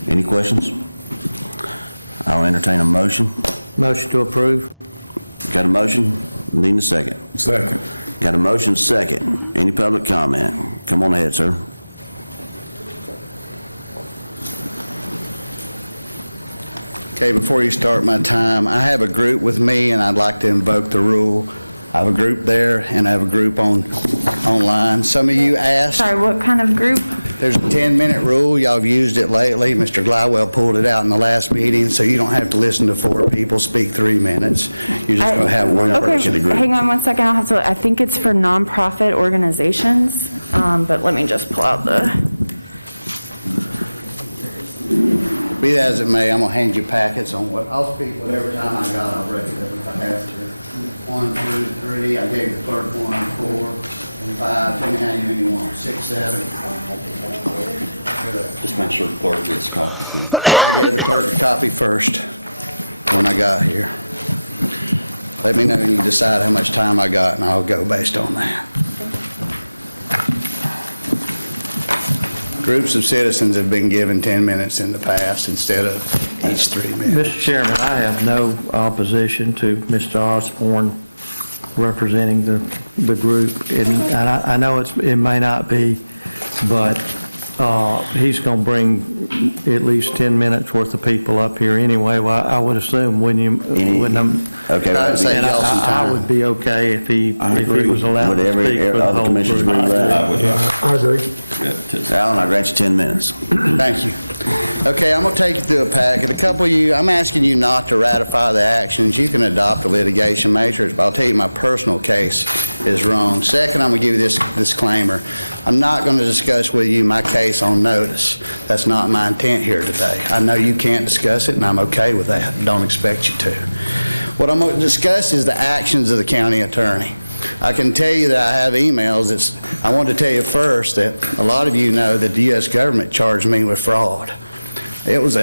Any questions? I'll entertain a motion. Motion to approve. Got a motion? Need a second. Second. Got a motion, second. Any public comment? Come on ahead, sir. Okay, before you start my time, I have a group with me, and I'd like to invoke the rule. I have a group there, and I have a group online. Some of you asked. Sorry, what kind of group? There's a 10-minute rule. Y'all have used it lately. Mr. Glywell pulled it out in the last meeting, so you don't have to listen to 4 people speak 3 minutes. You're just going to have one person agree. Hang on one second. I'll have to. I think it's for nonprofit organizations, but let me just pull out the. Be that as it may, I'm going to hand you packets on what, I'll speak whatever time I got. I'll break it up if I have to. 1, 2, 3. I gave the clerk 1, 4, 5. Tell me how many you want. 6, 7. Just make sure the clerk gets a copy. I gave the clerk a copy first when I got here. Let me know when you decide how much time I got, and I'll go based on that. Groups of citizens have been given 10 minutes in the past instead of each 3 minutes. Mr. Chairman, I have no opposition to Mr. Osborne representing the group. And I know it may not be, but he's going to bring at least 10 minutes worth of people up here anyway. Well, I would assume, wouldn't you? Okay, I'd say y'all some time. I would be okay if he was allowed to speak for the whole commissioners group. agree with that? I agree. Alan, I grant you 10 minutes. Thank you. Okay, I'm going to take you through a packet. A couple of you, I'm asking you not to ratify the actions. You can adopt the litigation matrix, but I'll tell you my personal case is wrong. Second, I'm going to give you this disclaimer. I'm not going to discuss with you my case on notice. That's not my intent here today. I know you can't discuss it, and I'm okay with that. Don't expect you to. What I'm going to discuss is the actions of the county attorney. I can tell you that I have emails. I want to tell you first that a lot of you know that the U.S. government charged me with fraud. It was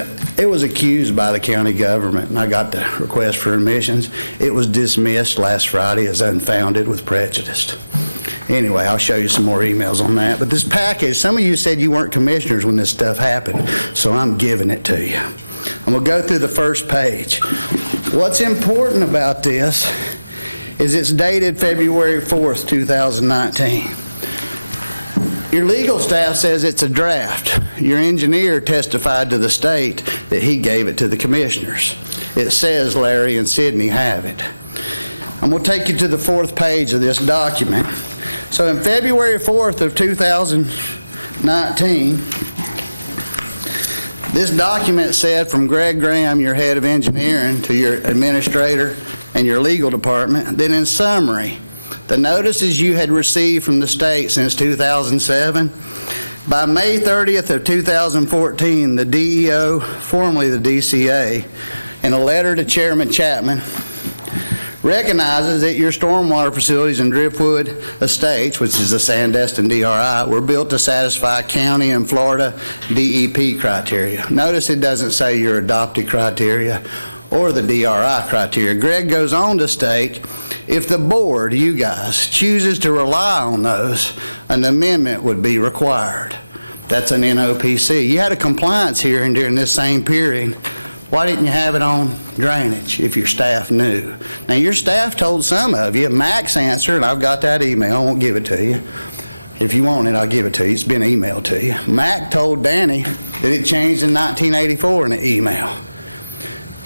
accused by the county government, and I got the request for admissions. It was dismissed last Friday as unfounded with prejudice. Anyway, I'll show you some more emails on that. But this package, some of you said you weren't commissioners when this stuff happened, so I'm giving it to you. I'm going to go through the first page. What's important about this is it's dated February 4th, 2019. Your legal staff says it's a draft. Your engineer testified to the state that he gave it to the commissioners. It says Larry and Sydney have it. I'm going to take you to the 4th page of this document. So in February 4th of 2019, this document said from Greg Graham, your head of engineering, to your administrator and your legal department, that in summary, the notices you had received from the state since 2007, by May 30th of 2014, the DEO, formerly the DCA, in a letter to Chairman Chapman, recognizes that your stormwater facilities in Driftwood Estates, which is the Sandestin DRI, were built to satisfy county and Florida DEP criteria. Notice it doesn't say your adopted criteria or the DRI criteria. Greg goes on to state, if the board, you guys, chooses to rely on those, an amendment would be required. That's an NOPC. You had a compliance hearing during this same period Why didn't you have it on drainage if your staff knew? Now, your staff told some of you. Mac's answer, and I've got that email, I won't give it to you. If you want it, I'll give it to you. It's been emailed to you. Mac told Danny that it changed in 1984 in an email.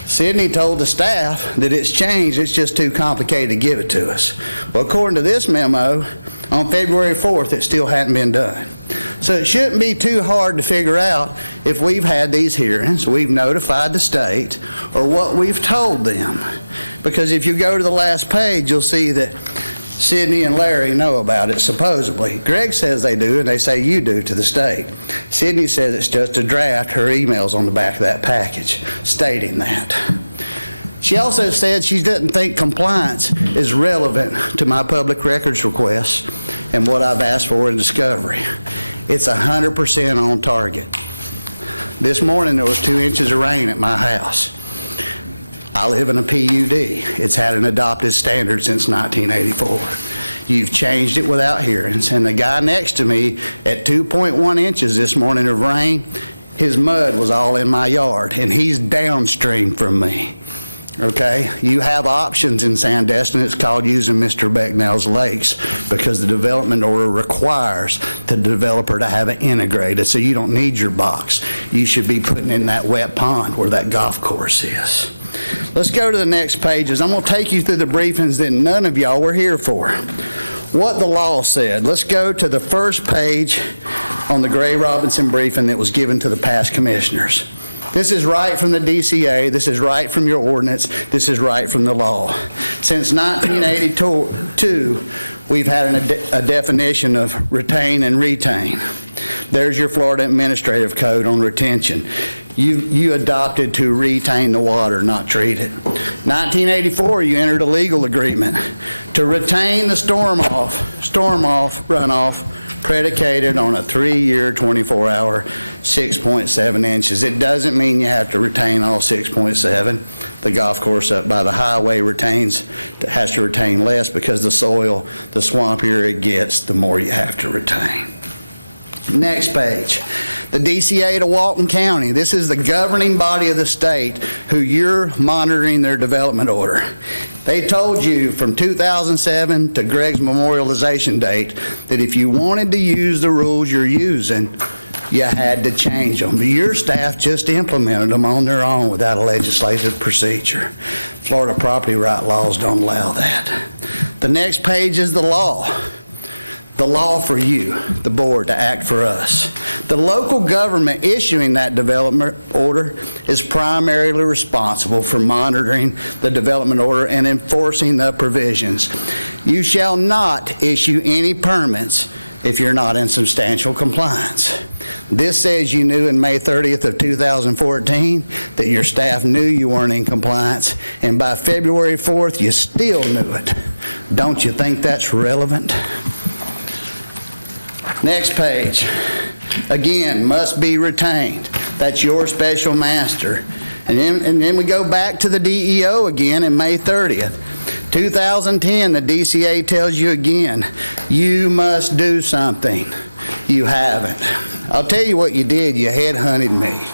Sydney told the staff that it's changed, it's just too complicated to give it to us. Well, according to this memo, on February 4th, it still hadn't been done. So it shouldn't be too hard to figure out if we've had these hearings, we've notified the state, or what we've told them. Because if you go to the last page, you'll see that Sydney and Larry know about it, supposedly. Greg says they do, and they say you do to the state. Sydney says it's just a draft. Her email's on the back of that package stating that. She also said she doesn't think compliance is relevant to my public records requests and what I've asked for in discovery. It's 100% on target. This morning there was 2 inches of rain at my house. I live in a PUD. It's had an adopted standard since 1984. You've changed it without hearings, and the guy next to me at 2.1 inches this morning of rain, his mud was all in my yard, and he's downstream from me. Okay? You have options in Sandestin. It's called using Mr. Becknell's lakes because the development order requires the developer to have it integrated, so you don't need your box. You should be putting in that wet pond where that golf course is. Let's go to the next pages. I'm going to take you through the briefings that none of y'all were here for. What the law said. Let's go to the first page on the Gray-Robinson briefing that was given to the past commissioners. This is right from the DCA. This is right from your ordinance. This is right from the law. Since 1982, we've had a definition of retain and retain. There's your Florida Administrative Code on retention. You adopted to retain the water, not treat it. 1984, you entered a legal agreement to retain the storm off runoff predicated on a 3-year, 24-hour, 6.7 inches. It doesn't mean you have to retain all 6.7. The golf course up by the highway has to retain less because the soil, the swampier it gets, the more you have to retain. Next page. The DCA to Walton County. This is the governing body of the state who you're monitoring their development order. They told you from 2007 to Greg's memorialization date that if you wanted to use the rules you're using, you had to change them. Your staff just implemented them on their own without a legislative procedure. Florida property right laws don't allow that. The next page is the law. The law for you, the board, to act for us. The local government issuing that development order is primarily responsible for monitoring the development order and enforcing the provisions. You shall not issue any permits if you're not in substantial compliance. This says you knew in May 30th of 2014 that your staff knew you weren't in compliance, and by February 4th you still knew it. Don't you think that's relevant? Next page. Again, must be retained. That's your special master. And then we go back to the DEO again in May 30th. 2010, the DCA tells you again, you must do something. You haven't. I'll tell you what you did. You headhunted me.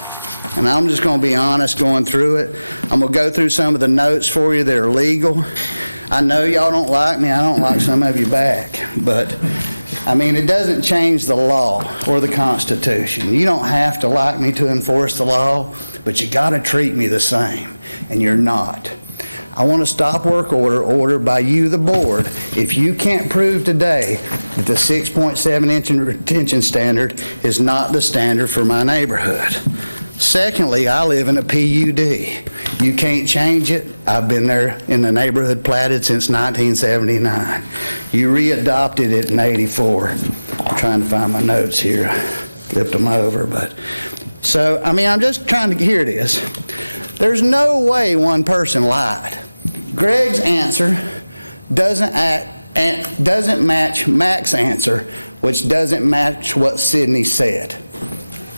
And I'm just going to be honest going through it. I'm going to go through some of the notes for you that are legal. I know y'all don't like me. I don't like some of you back. But I mean, it doesn't change the law or the Constitution. You don't have to like me to enforce the law, but you got to treat me the same, and you're not. I want a stop work order ordered by you, the board, if you can't prove today that the 6.7 inch retention standard is not the standard for my neighborhood. Secondly, I live in a PUD. You can't change it. I've been there in the neighborhood platted since 1979. You re-adopted it in 84. I'm trying to find my notes here. Flipped them over, but. So, I mean, I'm just trying to, here it is. There's no way one person lied. Greg's answer doesn't match Mac's answer, which doesn't match what Sydney said.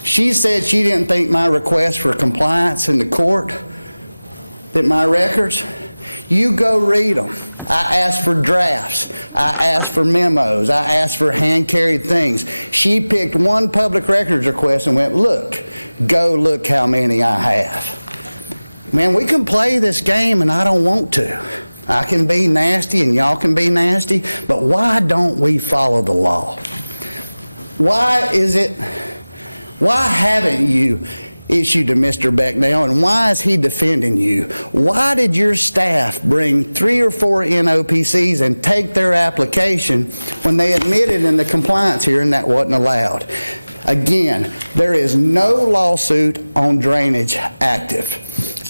She said she didn't think my request for compliance in the court, that my records, you go read them. I asked for drafts. I asked for memos. I asked for hand-carried things. She picked one public records request and went, look, go look how many I have. Man, we can play this game and I don't want to. I can be nasty and y'all can be nasty, but why don't we follow the law? Why haven't you issued to Mr. Becknell, and why is he defending you? Why did your staff bring 3 or 4 NOPCs and take their application when they admitted in the compliance hearing that wasn't allowed? Again, there is no lawsuit on drainage active.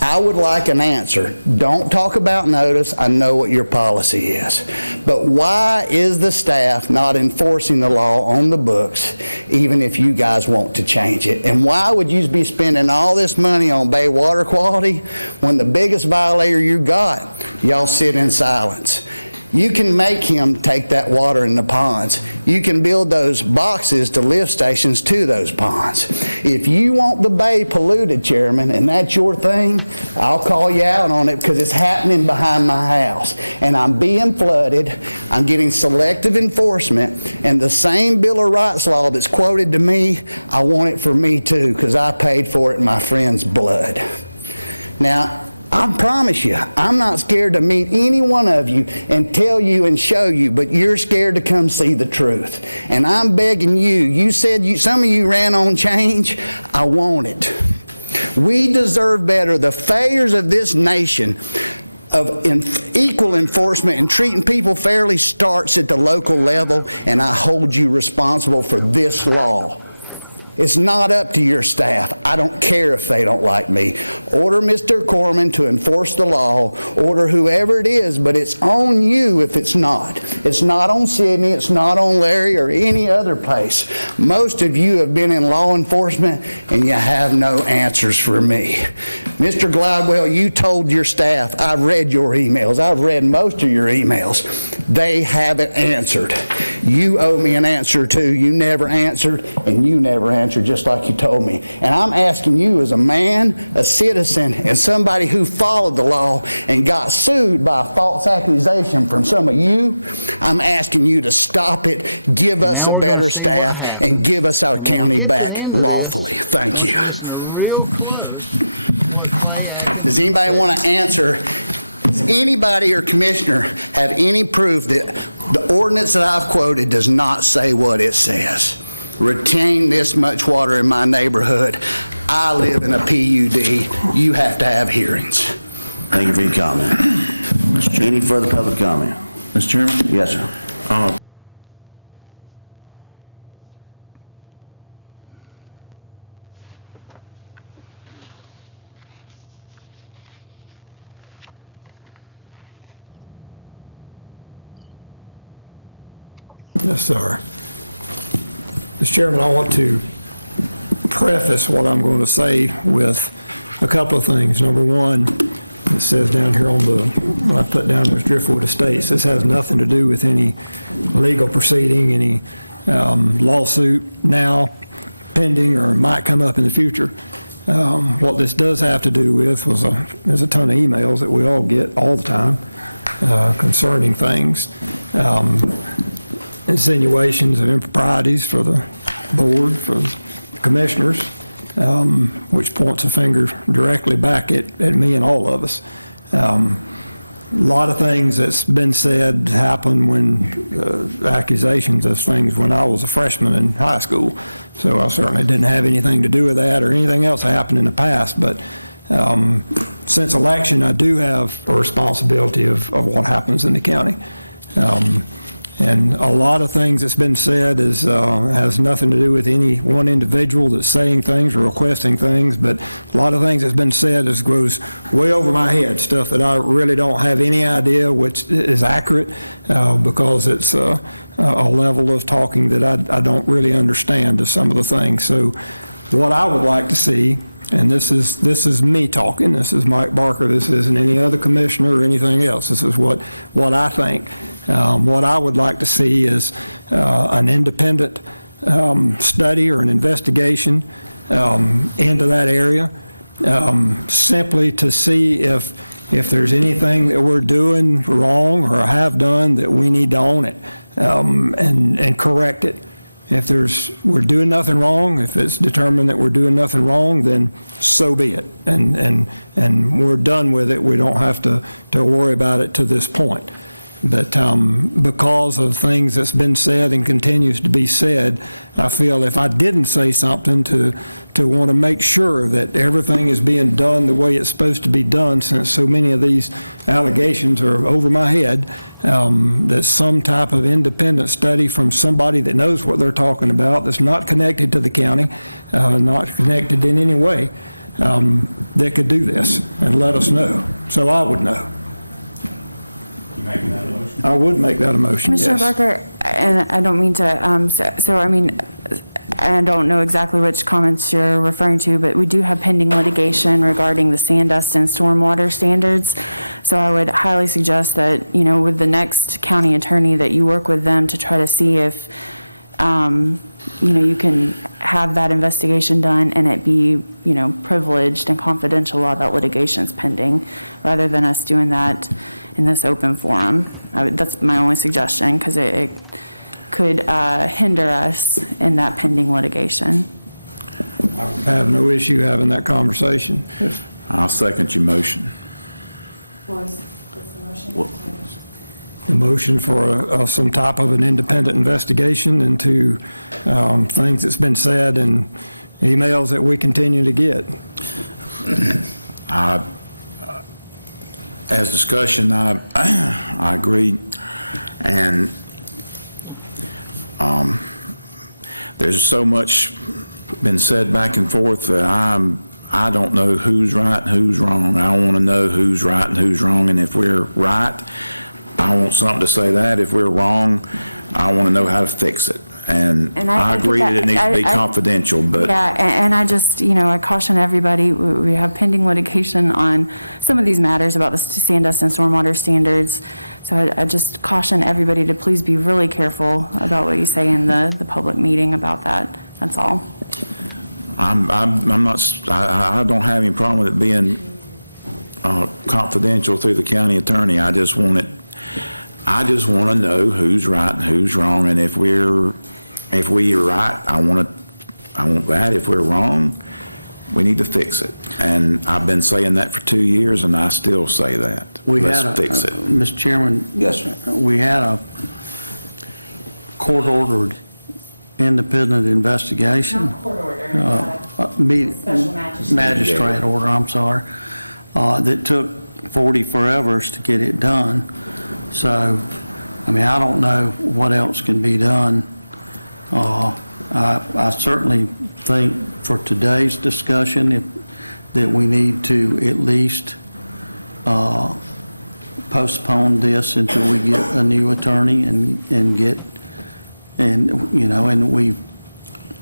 I would like an answer. Don't talk about notice. I know what your policy is. But why is the staff not enforcing the law on the books, even if you guys want to change it? And why would you be spending all this money on Bay water quality when the biggest violator you got, y'all sit in silence? You can make him take that water in the ponds. You can build those boxes to lift stations to those ponds. If you want the bay polluted, Chairman, and that's your thing, I'll call you out on it because it's happening behind my house. And I'm being flooded. I'm getting selective enforcement. And the same Bill of Rights law that's quoted to me, I want it for me too because I paid for it in my friend's blood. Now, I promise you, I'm not scared to meet any one of you and tell you and show you, but you're scared to come see the truth. And I'm begging you, you said some of you ran on change. I want it. We deserve better. The failures of this nation of equal enforcement and treating people fairly starts at the local level, and I hold you responsible for this law. It's not up to your staff. I don't care if they don't like me. Order Mr. Corman to enforce the law. Order whoever it is, but it's on you if it's not. It's not on Sydney. It's not on Larry or any other place. Most of you have been in law enforcement and you have no answers for me. Mr. Glidewell, you told your staff, I've read your emails. I've read most of your emails. They haven't answered. You owe me an answer too. You never answered and you never answered, just like you told me. And I'm asking you as a man, a citizen, and somebody who followed the law and got sued by a false accusation from some of you, I'm asking you to stop it, give us a better staff, and give us our county back lawfully. Thank you. Does anybody want to answer? Does anybody or commissioner have any proof that the ordinance that I've quoted does not say what it says? Retain this much water in my neighborhood. I live in a PUD. You have to have hearings. Thank you for your comment. Any further public comment? Mr. Chairman? Yes, sir. Yes, sir. Mr. Chairman, I want to preface what I'm going to say with a couple of things. Number one, it says down here on what I put down there's Driftwood Estates. This has nothing to do with any legal proceeding, any lawsuit now pending or might come up in the future. What this does have to do with there's a ton of emails that we all get all the time concerning things. Insinuations of improprieties for the board, for the commissioners, which points a finger directly back at me and all of us. A lot of things that's been said happened when accusations of things when I was a freshman in high school. So I certainly didn't have anything to do with that or anything else that happened in the past. But since election, I do have a responsibility of what happens in the county. And a lot of things that's been said has nothing to do with any one individual that's saying things or requesting things, but a lot of things that's been said goes way over my head, stuff that I really don't have any idea which is accurate because it's a level of talking that I don't really understand of some of the things. So what I would like to see, and this is me talking, this is Mike Barker, this isn't any other commissioner or anything else, this is what I think. What I would like to see is an independent study or an investigation into that area, simply to see if there's anything that we're doing wrong or have done that we need to own it and correct it. If we're doing nothing wrong, if it's determined that we're doing nothing wrong, then so be it. And we're done with it. We don't have to worry about it to this point. But because of things that's been said and continues to be said, I feel if I didn't say something to want to make sure that everything is being done the way it's supposed to be done, since so many of these allegations are over my head, that some type of independent study from somebody that knows what they're talking about, that's not connected to the county, not connected in any way, that could do this and let us know, so I would know. Making that a motion? I would make that a motion, Commissioner yes. Barker, and I don't mean to, so I mean, I don't know exactly which comments you're referring to, but we do have pending litigation regarding the sand, dust, and stormwater standards. So I would highly suggest that, with the next county attorney, that you work with them to try to see if, you can have that investigation done and it be, privileged and confidential while that litigation's pending, rather than us doing that in this open forum. That's my only suggestion, because it could hinder us in that pending litigation. I have no issue having that conversation. I'll second your motion. What's the motion? The motion for some type of an independent investigation into things that's been said and emails that we continue to get. As discussion, I agree, and there's so much been said back and forth that I don't know who's right and who's wrong. I want to know who's right and who's wrong, and if we're right, I want something to say that. If we're wrong, I want to know how to fix it. And I agree that it needs to be confidential, but... Yeah, and I just, I caution everybody, we have pending litigation on some of these matters about the sand, dust, and stormwater standards. So I just caution everybody to please be really careful about what you say in the public meeting about that. That's all. I'm not, I don't have any problem with it being confidential through the county attorney. I just want to know who's right and who's wrong, and if we are right, I want that. If we're wrong, we need to fix it. And I've been saying that for 2 years, and I still say that. Let's fix it. Mr. Chairman. Yes, sir. We had a court-ordered independent investigation. Not court order, special magistrate order, I'm sorry, that took 40 forevers to get it done. So, I don't know what else can be done. I certainly think for today's discussion that we need to at least postpone this until we get a new attorney and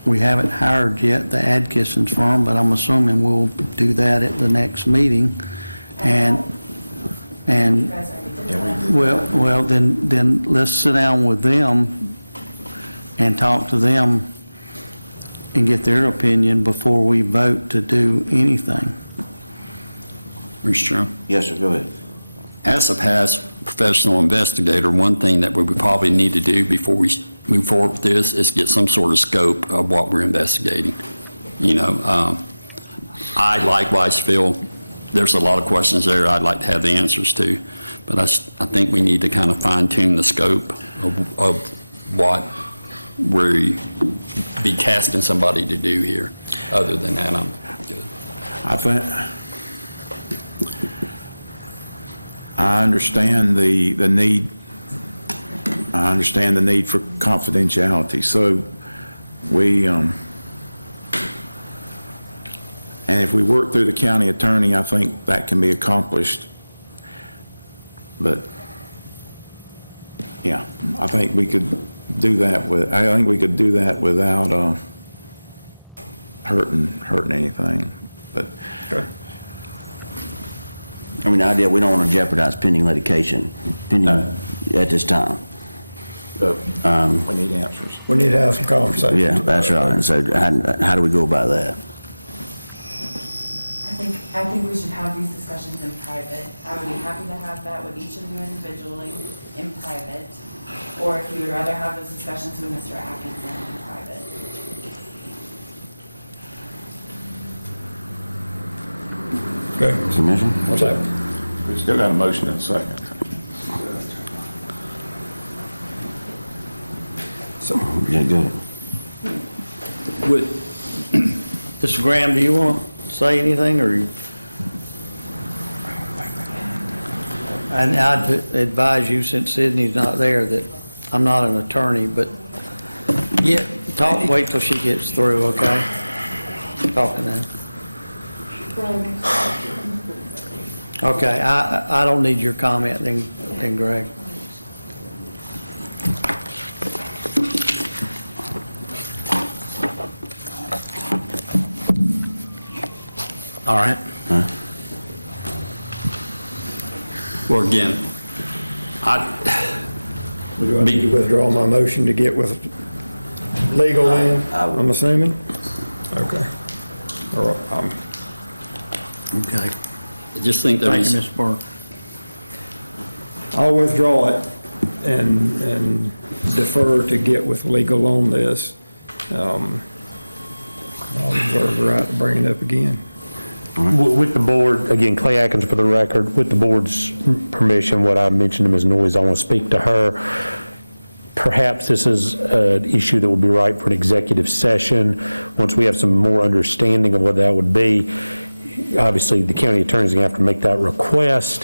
we haven't hired yet the Adkisson's firm, but I'm assuming we'll do that at the next meeting. And well, then let's sit down with them and talk to them and get their opinion before we vote to do anything. Mr. Chairman. Yes, sir, go ahead. As a past professional investigator, one thing that we would probably need to do before we move forward with this is get some sort of scope of what we're investigating. I likewise feel there's a lot of questions there I'd like to have the answers to, but I think we need to kind of fine tune the scope of what we be tasking somebody to do here. Other than that, I'm good. I understand the need. I understand the need for confidentiality. So and if we work through the county attorney, I think that can be accomplished. But yeah, I think we could do that without hurting anything. But The idea, we don't want to jeopardize pending litigation at this time. But we need answers. We need to have some conversation. Yeah, that's right. And so how do we go about that? I think we should have these discussions in private. I would be happy to have that with each of you individually in private. or if you would rather have those discussions with Mr. Atkinson in private. Okay. Submission? What's that? We still got a motion and a second. Yeah, good. Mr. Graham, do you want to say anything, or you? And I'd advise you, since Sydney's not there, that I'm not an attorney, but wait till she gets through, okay? Talking now. Okay, I don't need your comment, then Greg. All right. Well, again, Do I need to withdraw my motion to get with legal then, I'm assuming? Okay. All right, Okay. I just think there Thank is. you, Mr. Burke. I'll withdraw it and defer to get with legal on this. I'll reserve the right to bring it up again. With the board, again, Clay Atkins for the record, with the board's permission, what I mentioned to Ms. Noyes, I want to speak to her. Perhaps this is an issue that would be ripe for an executive session. Once we have some more understanding of what that would be, obviously the county attorney's going to have to make that request.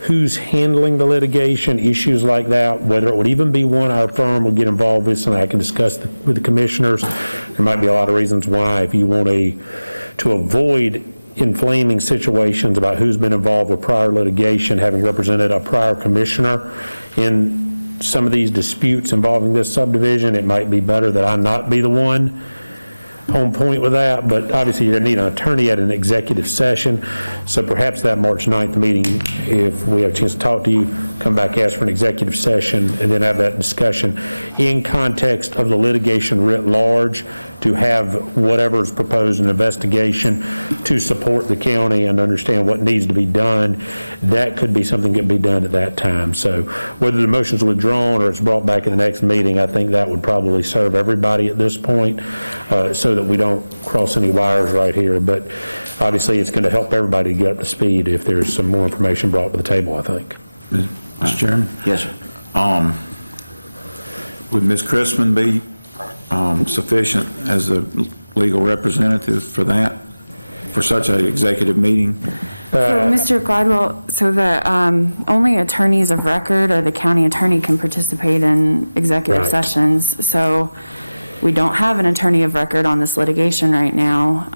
Who's handling the litigation, issues like that, whether it would even be one our firm would get involved with, something I can discuss with the commissioners. There might be a lot of reasons why. If you want to avoid inflaming situations about who's been involved with prior litigation, having represented a prior commissioner in some of these disputes involving this subdivision, it might be better that I not be the one on point with that, but obviously you're going to need an attorney at an executive session, so perhaps that March 9th meeting, if we have a chance to talk to you, come back, ask for an executive session, and then have that discussion in context of the litigation writ large, to have whatever is proposed in investigation to support the county and understand what needs to be done. That could be something that can be done at that time. So whether the motion's withdrawn or it's brought back at the next meeting, I think that would probably serve everybody at this point, so that we don't cross any wires right here. But obviously it's going to help everybody get up to speed if there's some more information brought to the table, I think. Mr. Chairman? Yes, sir. Would Ms. Chrisman be sufficient as a legal representative for that, for such an executive meeting? So, Mr. Gladwell, so the only attorneys of record or the county attorney can participate in executive Right. sessions. So we don't have an attorney of record on this litigation right now,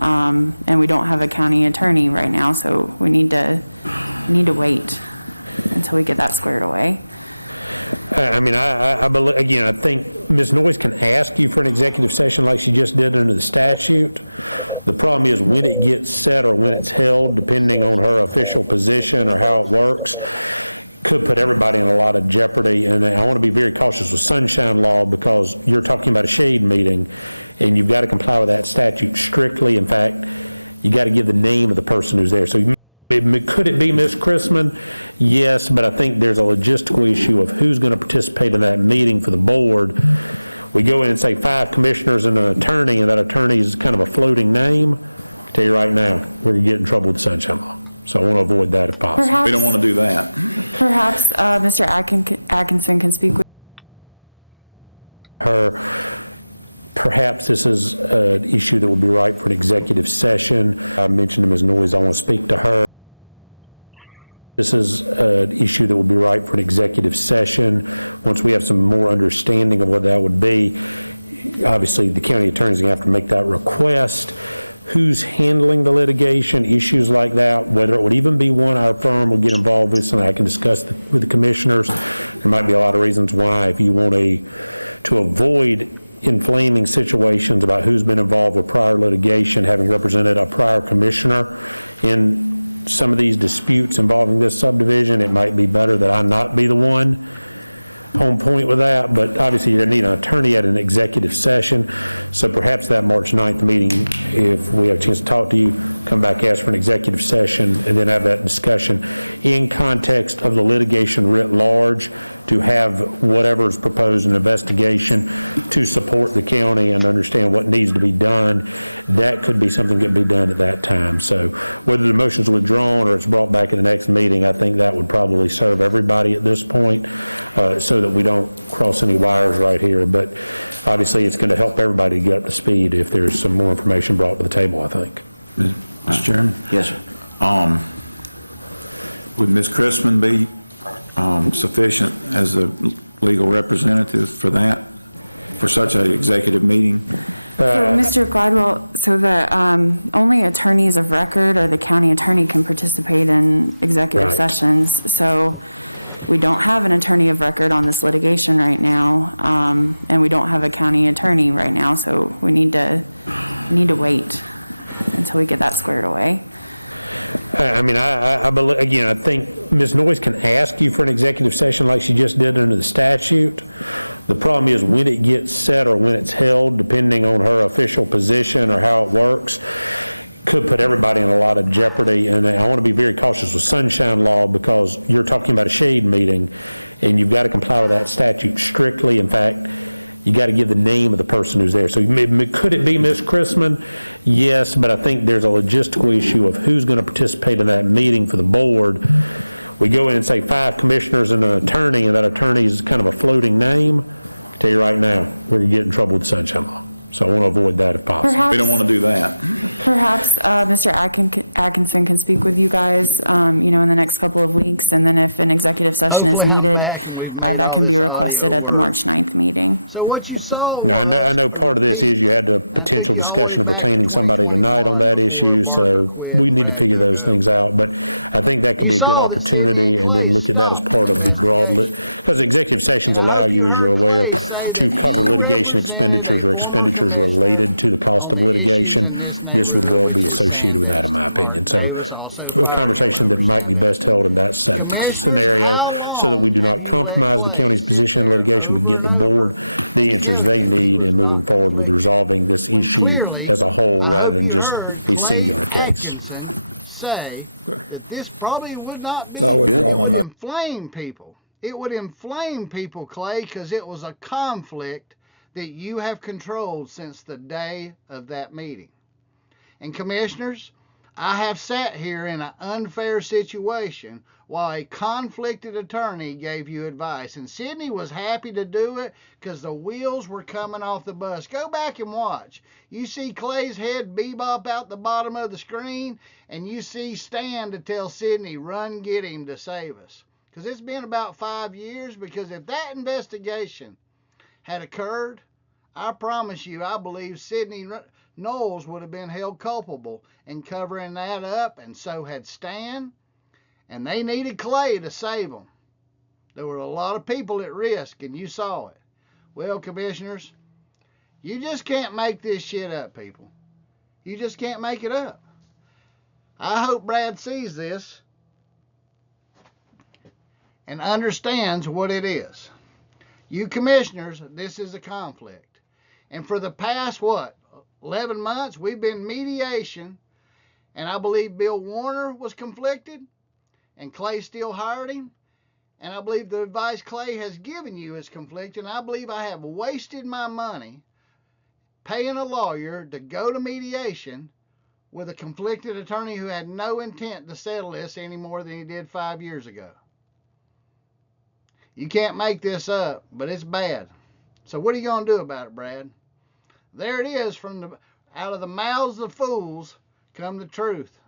and we don't have a county attorney right now. So we need to wait until we get that squared away. I mean, I believe, again, I think Ms. Noyes can ask you for an executive session like she just did under the statute. The problem is when it gets set or when it's held, depending on her official position or how it works, could put everybody in a lot of jeopardy. And I want to be very cautious with sunshine law, because you're talking about a shade meeting and you've got to comply with that statute strictly. In fact, you got to give the name of the person who's there. So could it be Ms. Chrisman? Yes, but I think there's a logistical issue of who's going to participate in that meeting for the board. We go in and say 5 commissioners and an attorney, and that attorney is kind of a floating name. I tell you right now, we're going to get in trouble with the sunshine law. So I want to avoid that if possible. Perhaps, We don't want to do that. Perhaps Mr. Atkinson can speak with her. Perhaps this is an issue that would be ripe for an executive session. I mentioned to Ms. Noyes, I want to speak to her. This is an issue that would be ripe for an executive session. Once we have some more understanding of what that would be, obviously the county attorney's going to have to make that request. Who's handling the litigation, issues like that, whether it would even be one our firm will get involved with, something I can discuss with the commissioners. There might be a lot of reasons why. If you want to avoid inflaming situations about who's been involved with prior litigation, having represented a prior commissioner in some of these disputes involving this subdivision, it might be better that I not be the one on point with that, but obviously you're going to need an attorney at an executive session, so perhaps that March 9th meeting, if we have a chance to talk to you, come back, ask for an executive session, and then have that discussion in context of the litigation writ large, to have whatever's proposed, an investigation to support the county and understand what needs to be done. That could be something that can be done at that time. So whether the motion's withdrawn or it's brought back at the next meeting, I think that would probably serve everybody at this point, so that we don't cross any wires right here. But obviously, it's going to help everybody get up to speed if there's some more information brought to the table, I think. Mr. Chairman? Yes, sir. Would Ms. Chrisman be sufficient as the legal representative for that, for such an executive meeting? For Mr. Gladwell, so the only attorneys of record or the county attorney can participate in executive Right. sessions. So we don't have an attorney of record on this litigation right now, and we don't have a county attorney right now. So we need to wait until we get that squared away. I mean, I believe, again, I think Ms. Noyes can ask you for an executive session like she just did under the statute. The problem is when it gets set or when it's held, depending on her official position or how it works, could put everybody in a lot of jeopardy. And I want to be very cautious with sunshine law because you're talking about a shade meeting and you've got to comply with that statute strictly. In fact, you got to give the name of the person who's there. So could it be Ms. Chrisman? Yes, but I think there's a logistical issue of who's going to participate in that meeting for the board. We go in and say 5 commissioners and an attorney, and that attorney is kind of a floating name. I tell you right now, we're going to get in trouble with sunshine law. So I want to avoid that if possible. Perhaps, We don't want to do that. Perhaps Mr. Atkinson can speak with you guys, in the next couple of weeks, and then if an executive session is Hopefully I'm needed, back and we've made that all can be this requested at the March 9th meeting. So what you saw. Now, I know part of this is you had the potential discussion of retaining somebody tonight on that issue, so we need to figure those things out. But I think that could be a good opportunity, and then look at that as part of the broad, because executive sessions allow you, as you're aware, to cover litigation expenditures or expenditures related to the cost of litigation. This would well be associated with that, in my opinion. So a conversation that might be best held in that scenario so that we do not compromise the county's position in litigation, but get the board the answers they need in moving forward with resolving this issue as a whole rather than just a singular case. Say that this probably would not be inflame people. It would inflame people, Clay, because it was a conflict that you have controlled since the day of that meeting. And commissioners, I have sat here in an unfair situation while a conflicted attorney gave you advice. And Sydney was happy to do it because the wheels were coming off the bus. Go back and watch. You see Clay's head bebop out the bottom of the screen, and you see Stan to tell Sydney, run, get him to save us. Because it's been about 5 years, because if that investigation had occurred, I promise you, I believe Sydney Knowles would have been held culpable in covering that up, and so had Stan, and they needed Clay to save them. There were a lot of people at risk, and you saw it. Well, commissioners, you just can't make this shit up, people. You just can't make it up. I hope Brad sees this and understands what it is. You commissioners, this is a conflict. And for the past, 11 months, we've been mediation, and I believe Bill Warner was conflicted, and Clay still hired him, and I believe the advice Clay has given you is conflicted, and I believe I have wasted my money paying a lawyer to go to mediation with a conflicted attorney who had no intent to settle this any more than he did 5 years ago. You can't make this up, but it's bad. So what are you going to do about it, Brad? There it is, out of the mouths of fools come the truth.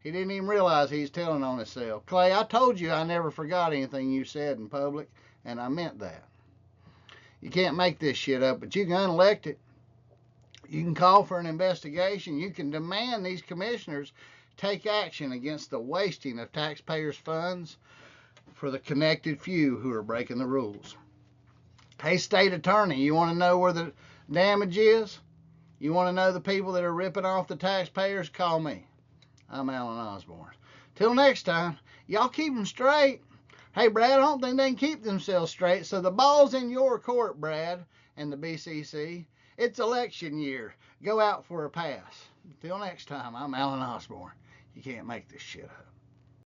He didn't even realize he's telling on himself. Clay, I told you I never forgot anything you said in public, and I meant that. You can't make this shit up, but you can unelect it. You can call for an investigation. You can demand these commissioners take action against the wasting of taxpayers' funds for the connected few who are breaking the rules. Hey, state attorney, you want to know where the damage is? You want to know the people that are ripping off the taxpayers? Call me. I'm Alan Osborne. Till next time, y'all keep them straight. Hey, Brad, I don't think they can keep themselves straight, so the ball's in your court, Brad, and the BCC. It's election year. Go out for a pass. Till next time, I'm Alan Osborne. You can't make this shit up.